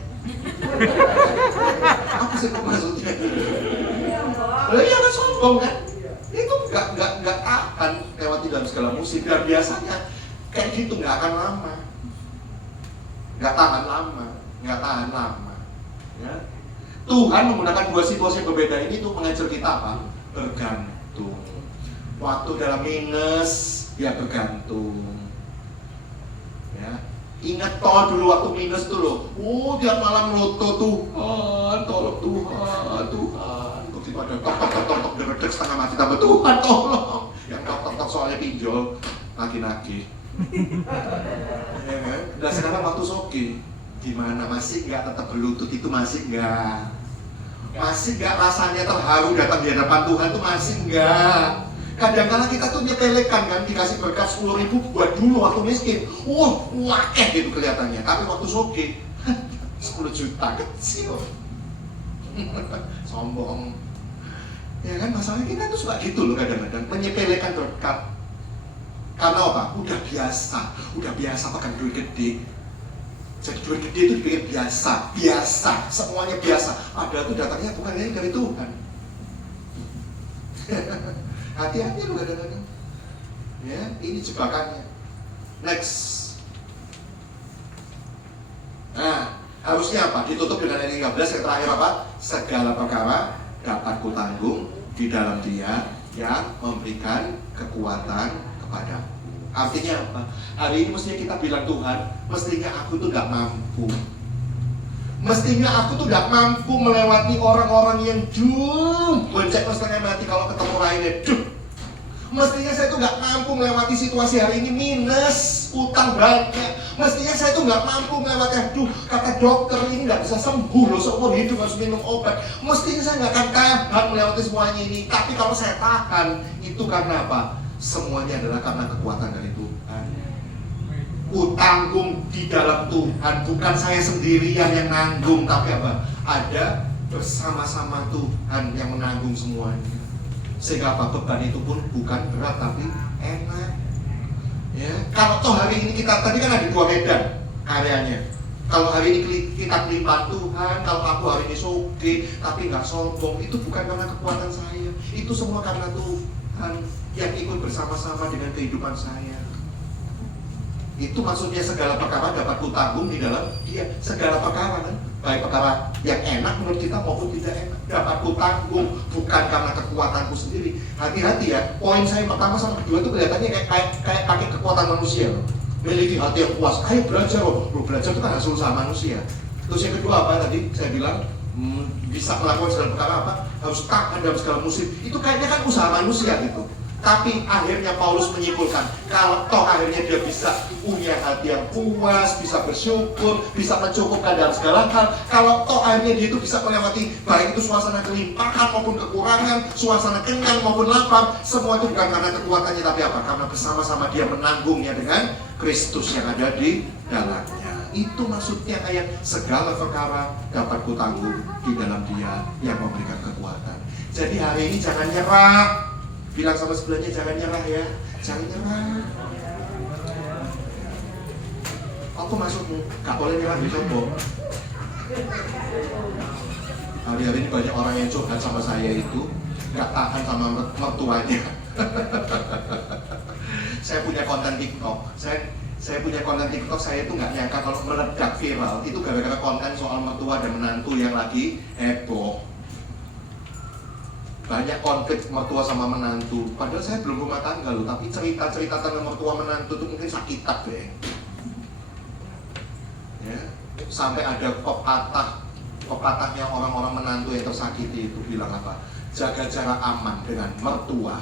Apa sih Bu maksudnya? Iya kan sombong kan? Itu nggak akan lewati dalam segala musim. Dan biasanya kayak gitu nggak akan lama, nggak tahan lama. Ya. Tuhan menggunakan 2 situasi yang berbeda ini untuk mengajar kita apa? Bergantung. Waktu dalam minus, ya bergantung. Ya. Ingat dulu waktu minus tuh loh. Tiap malam loto Tuhan, tolong Tuhan. Begitu ada tok deredek setengah mati tambah Tuhan tolong. Yang tok soalnya pinjol, laki-laki. Ya kan? Dan sekarang waktu soki, gimana? Masih nggak tetap berlutut itu masih nggak? Masih nggak rasanya terharu datang di hadapan Tuhan tuh masih nggak? Kadang-kadang kita tuh nyepelekan kan, dikasih berkat 10.000 buat dulu waktu miskin. Gitu kelihatannya. Tapi waktu soge 10 juta kecil. Sombong. Ya kan, masalahnya kita tuh suka gitu loh kadang-kadang, menyepelekan berkat. Karena apa? Udah biasa pegang duit gede. Jadi duit gede itu dipikir biasa, semuanya biasa. Padahal itu datangnya bukan dari Tuhan. Hati-hati lu kadang-kadang. Ya, ini jebakannya. Next. Nah, harusnya apa? Ditutup dengan ayat 13 yang terakhir apa? Segala perkara dapat kutanggung di dalam Dia yang memberikan kekuatan kepadaku. Artinya apa? Hari ini mestinya kita bilang, Tuhan, mestinya aku tuh gak mampu. Mestinya aku tuh gak mampu melewati orang-orang yang bonceng setengah mati kalau ketemu lainnya. Mestinya saya tuh gak mampu melewati situasi hari ini minus, utang banyak. Mestinya saya tuh gak mampu melewati, kata dokter ini gak bisa sembuh loh, seumur hidup harus minum obat. Mestinya saya gak akan tahan melewati semuanya ini. Tapi kalau saya tahan, itu karena apa? Semuanya adalah karena kekuatan dari Tuhan. Kutanggung di dalam Tuhan, bukan saya sendirian yang nanggung, tapi apa? Ada bersama-sama Tuhan yang menanggung semuanya. Sehingga apa? Beban itu pun bukan berat tapi enak. Ya, kalau toh hari ini kita tadi kan ada 2 medan karyanya. Kalau hari ini kita kelimpahan Tuhan, kalau aku hari ini soge tapi nggak sombong, itu bukan karena kekuatan saya, itu semua karena Tuhan yang ikut bersama-sama dengan kehidupan saya. Itu maksudnya segala perkara dapat kutanggung di dalam Dia. Segala perkara kan, baik perkara yang enak menurut kita maupun tidak enak, dapat kutanggung, bukan karena kekuatanku sendiri. Hati-hati ya, poin saya pertama sama kedua itu kelihatannya kayak pakai kekuatan manusia loh. Memiliki hati yang puas, ayo belajar loh. Belajar itu kan hasil usaha manusia. Terus yang kedua apa tadi saya bilang, bisa melakukan segala perkara apa, harus tahan dalam segala musim. Itu kayaknya kan usaha manusia gitu. Tapi akhirnya Paulus menyimpulkan, kalau toh akhirnya dia bisa punya hati yang puas, bisa bersyukur, bisa mencukupkan dalam segala hal. Kalau toh akhirnya dia itu bisa melewati baik itu suasana kelimpahan maupun kekurangan, suasana kenyang maupun lapar, semua itu bukan karena kekuatannya, tapi apa? Karena bersama-sama dia menanggungnya dengan Kristus yang ada di dalamnya. Itu maksudnya ayat segala perkara dapat kutanggung di dalam Dia yang memberikan kekuatan. Jadi hari ini jangan nyerah. Bilang sama sebelahnya, jangan nyerah ya. Jangan nyerah. Aku maksudmu, gak boleh nyerah di coba. Hari-hari ini banyak orang yang curhat sama saya itu gak tahan sama mertuanya. Saya punya konten TikTok. Saya punya konten TikTok, saya itu nggak nyangka kalau meledak viral itu gara-gara konten soal mertua dan menantu yang lagi heboh. Banyak konflik mertua sama menantu. Padahal saya belum rumah tangga loh, tapi cerita-cerita tentang mertua menantu itu mungkin sakitat deh. Ya, sampai ada pepatahnya orang-orang menantu yang tersakiti itu bilang apa? Jaga jarak aman dengan mertua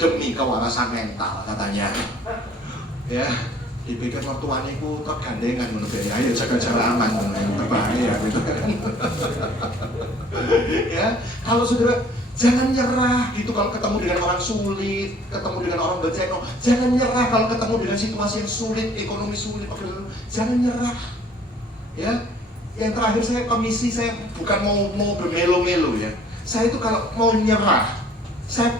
demi kewarasan mental katanya. Ya, dipikir mertuanya itu tergandengan menurut dia. Ayo jaga jarak aman, berbahaya gitu kan. Ya, kalau saudara jangan nyerah gitu kalau ketemu dengan orang sulit, ketemu dengan orang becek. Jangan nyerah kalau ketemu dengan situasi yang sulit, ekonomi sulit, jangan nyerah. Ya, yang terakhir saya komisi, saya bukan mau bermelo-melo ya. Saya itu kalau mau nyerah, saya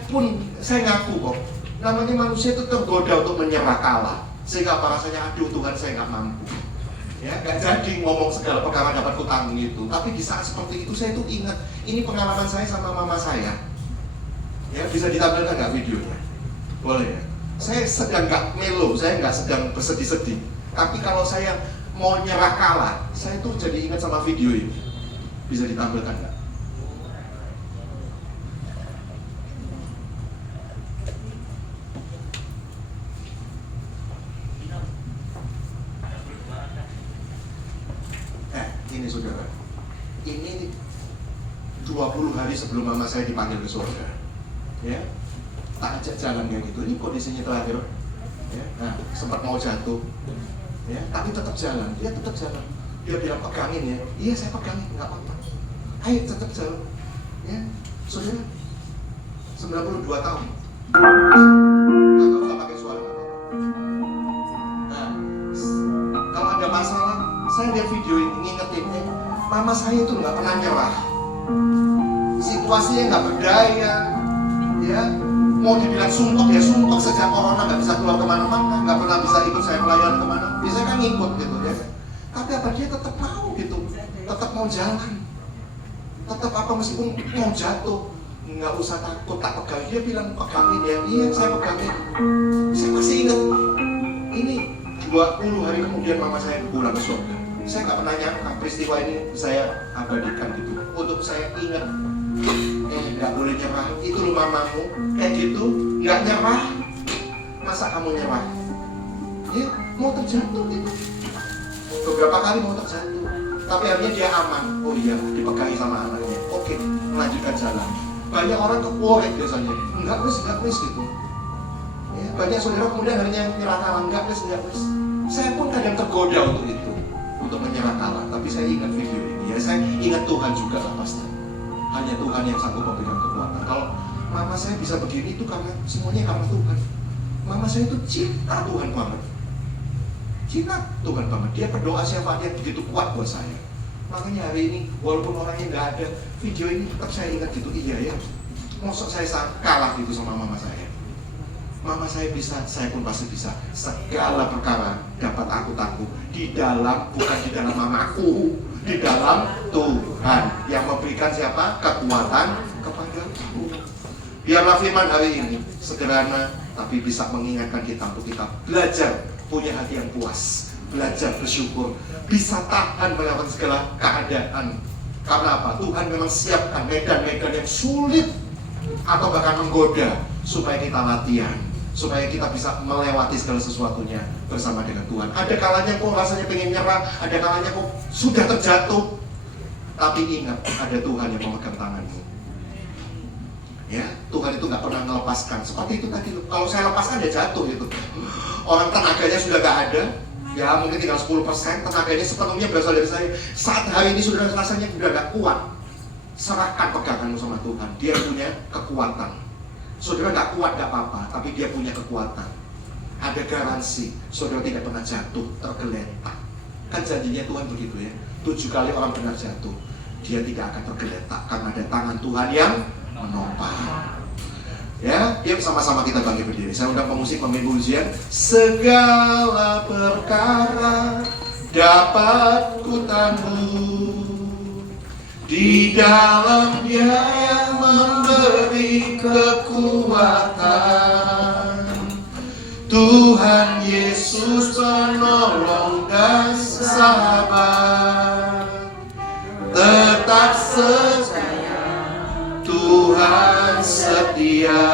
ngaku kok. Namanya manusia itu tergoda untuk menyerah kalah. Sehingga apa rasanya, aduh Tuhan saya nggak mampu. Ya, nggak jadi ngomong segala perkara dapat kutanggung itu. Tapi di saat seperti itu saya tuh ingat, ini pengalaman saya sama mama saya. Ya, bisa ditampilkan nggak videonya? Boleh ya? Saya sedang nggak melo, saya nggak sedang bersedih-sedih. Tapi kalau saya mau nyerah kalah, saya tuh jadi ingat sama video ini. Bisa ditampilkan nggak? Ini saudara, ini 20 hari sebelum mama saya dipanggil ke surga. Ya, tak ajak jalan kayak gitu. Ini kondisinya terakhir. Ya, nah, sempat mau jatuh. Ya, tapi tetap jalan. Dia tetap jalan. Dia bilang pegangin ya. Iya saya pegangin, nggak apa-apa. Ayo tetap jalan. Ya, saudara, 92 tahun. Nggak usah pakai suara apa-apa. Nah, kalau ada masalah, saya lihat video ini ngingetinnya, mama saya itu nggak pernah nyerah. Situasinya nggak berdaya, ya, Mau dibilang sumpek ya sumpek, sejak corona nggak bisa keluar kemana-mana, nggak pernah bisa ikut saya pelayanan kemana. Biasanya kan ngikut gitu ya. Tapi apa dia tetap mau gitu, tetap mau jalan, tetap apa meskipun mau jatuh, nggak usah takut, tak pegang. Dia bilang pegangin ya, iya saya pegangin. Saya masih ingat ini 20 hari kemudian mama saya pulang ke surga. Saya nggak pernah nyangka peristiwa ini saya abadikan gitu, untuk saya ingat. Nggak boleh nyerah, itu loh mamamu kayak gitu, nggak nyerah. Masa kamu nyerah? Ya, mau terjatuh gitu. Beberapa kali mau terjatuh, tapi akhirnya dia aman. Oh iya, dipegangi sama anaknya. Oke, melanjutkan jalan. Banyak orang keporek biasanya, enggak wis gitu. Ya, banyak saudara kemudian akhirnya nyerah kalah, enggak wis. Saya pun kadang tergoda untuk itu, untuk menyerah kalah. Tapi saya ingat video ini, ya saya ingat Tuhan juga lah pasti. Hanya Tuhan yang sanggup memberikan kekuatan. Kalau mama saya bisa begini itu karena semuanya karena Tuhan. Mama saya itu cinta Tuhan banget. Cinta Tuhan banget. Dia berdoa syafaatnya begitu kuat buat saya. Makanya hari ini walaupun orangnya nggak ada, video ini tetap saya ingat gitu. Iya ya. Mosok saya kalah gitu sama mama saya. Mama saya bisa, saya pun pasti bisa. Segala perkara dapat aku tangguh di dalam, bukan di dalam mamaku, di dalam Tuhan yang memberikan siapa? Kekuatan kepada aku. Biarlah firman hari ini sederhana tapi bisa mengingatkan kita untuk kita belajar punya hati yang puas, belajar bersyukur, bisa tahan melawan segala keadaan. Karena apa? Tuhan memang siapkan medan-medan yang sulit atau bahkan menggoda supaya kita latihan, supaya kita bisa melewati segala sesuatunya bersama dengan Tuhan. Ada kalanya kok rasanya pengen nyerah, ada kalanya kok sudah terjatuh, tapi ingat ada Tuhan yang memegang tanganmu. Ya, Tuhan itu nggak pernah melepaskan. Seperti itu tadi, kalau saya lepaskan dia jatuh gitu. Orang tenaganya sudah nggak ada, ya mungkin tinggal 10%, tenaganya sepenuhnya berasal dari saya. Saat hari ini sudah rasanya sudah nggak kuat, serahkan peganganmu sama Tuhan. Dia punya kekuatan. Saudara nggak kuat nggak apa-apa, tapi dia punya kekuatan. Ada garansi, saudara tidak pernah jatuh, tergeletak. Kan janjinya Tuhan begitu ya. 7 kali orang benar jatuh, dia tidak akan tergeletak karena ada tangan Tuhan yang menopang. Ya, yuk sama-sama kita bangkit berdiri. Saya undang pemusik memimpin pujian. Segala perkara dapat ku tangguh di dalam Dia yang memberi kekuatan. Tuhan Yesus penolong dan sahabat, tetap setia, Tuhan setia.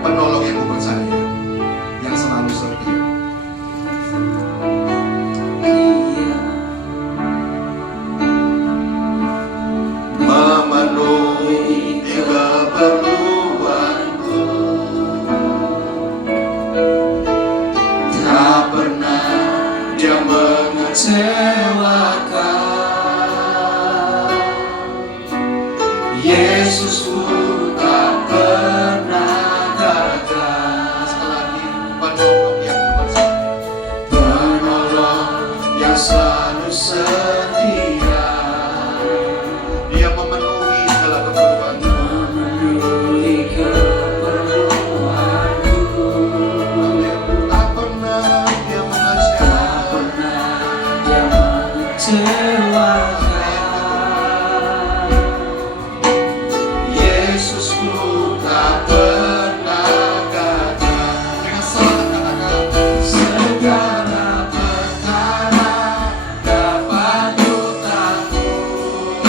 Penolong yang ku percaya, yang selalu setia. Memenuhi keperluanku, tak pernah Dia mengecewakan. Yesusku tak pernah gagal. Sekali lagi, penolong yang ku percaya, penolong yang selalu setia. Dia memenuhi segala keperluanku, memenuhi keperluanku. Tak pernah Dia mengecewakan. Yesusku tak pernah gagal. Dengan semangat katakan, segala perkara dapat ku tangguh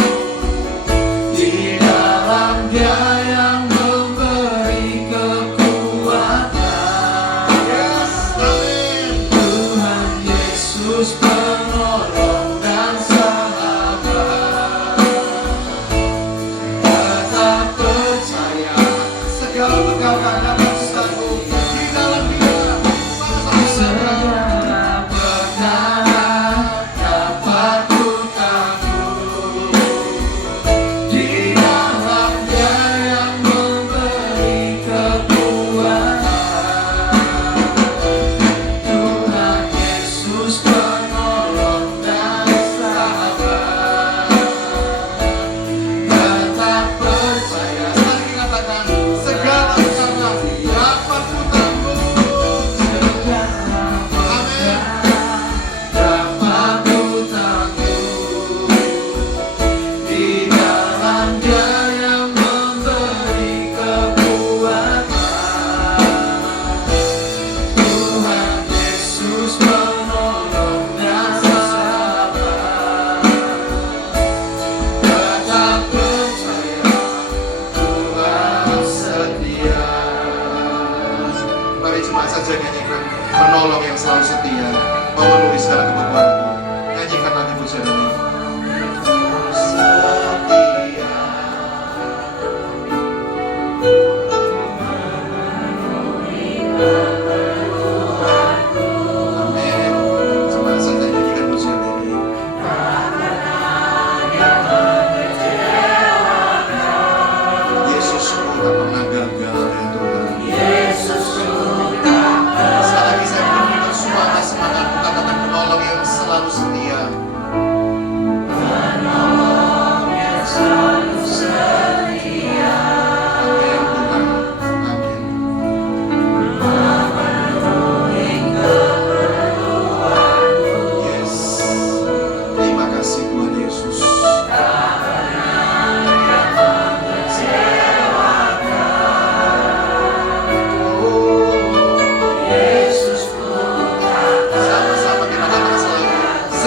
di dalam Dia yang memberi kekuatan. Yes, amin. Tuhan Yesus penolong dan sahabat, tetap percaya. Segala perkara dapat ku tangguh di dalam Dia. Segala perkara dapat ku tangguh di dalam Dia yang memberi kekuatan. Tuhan Yesus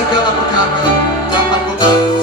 segala perkara dapat membantu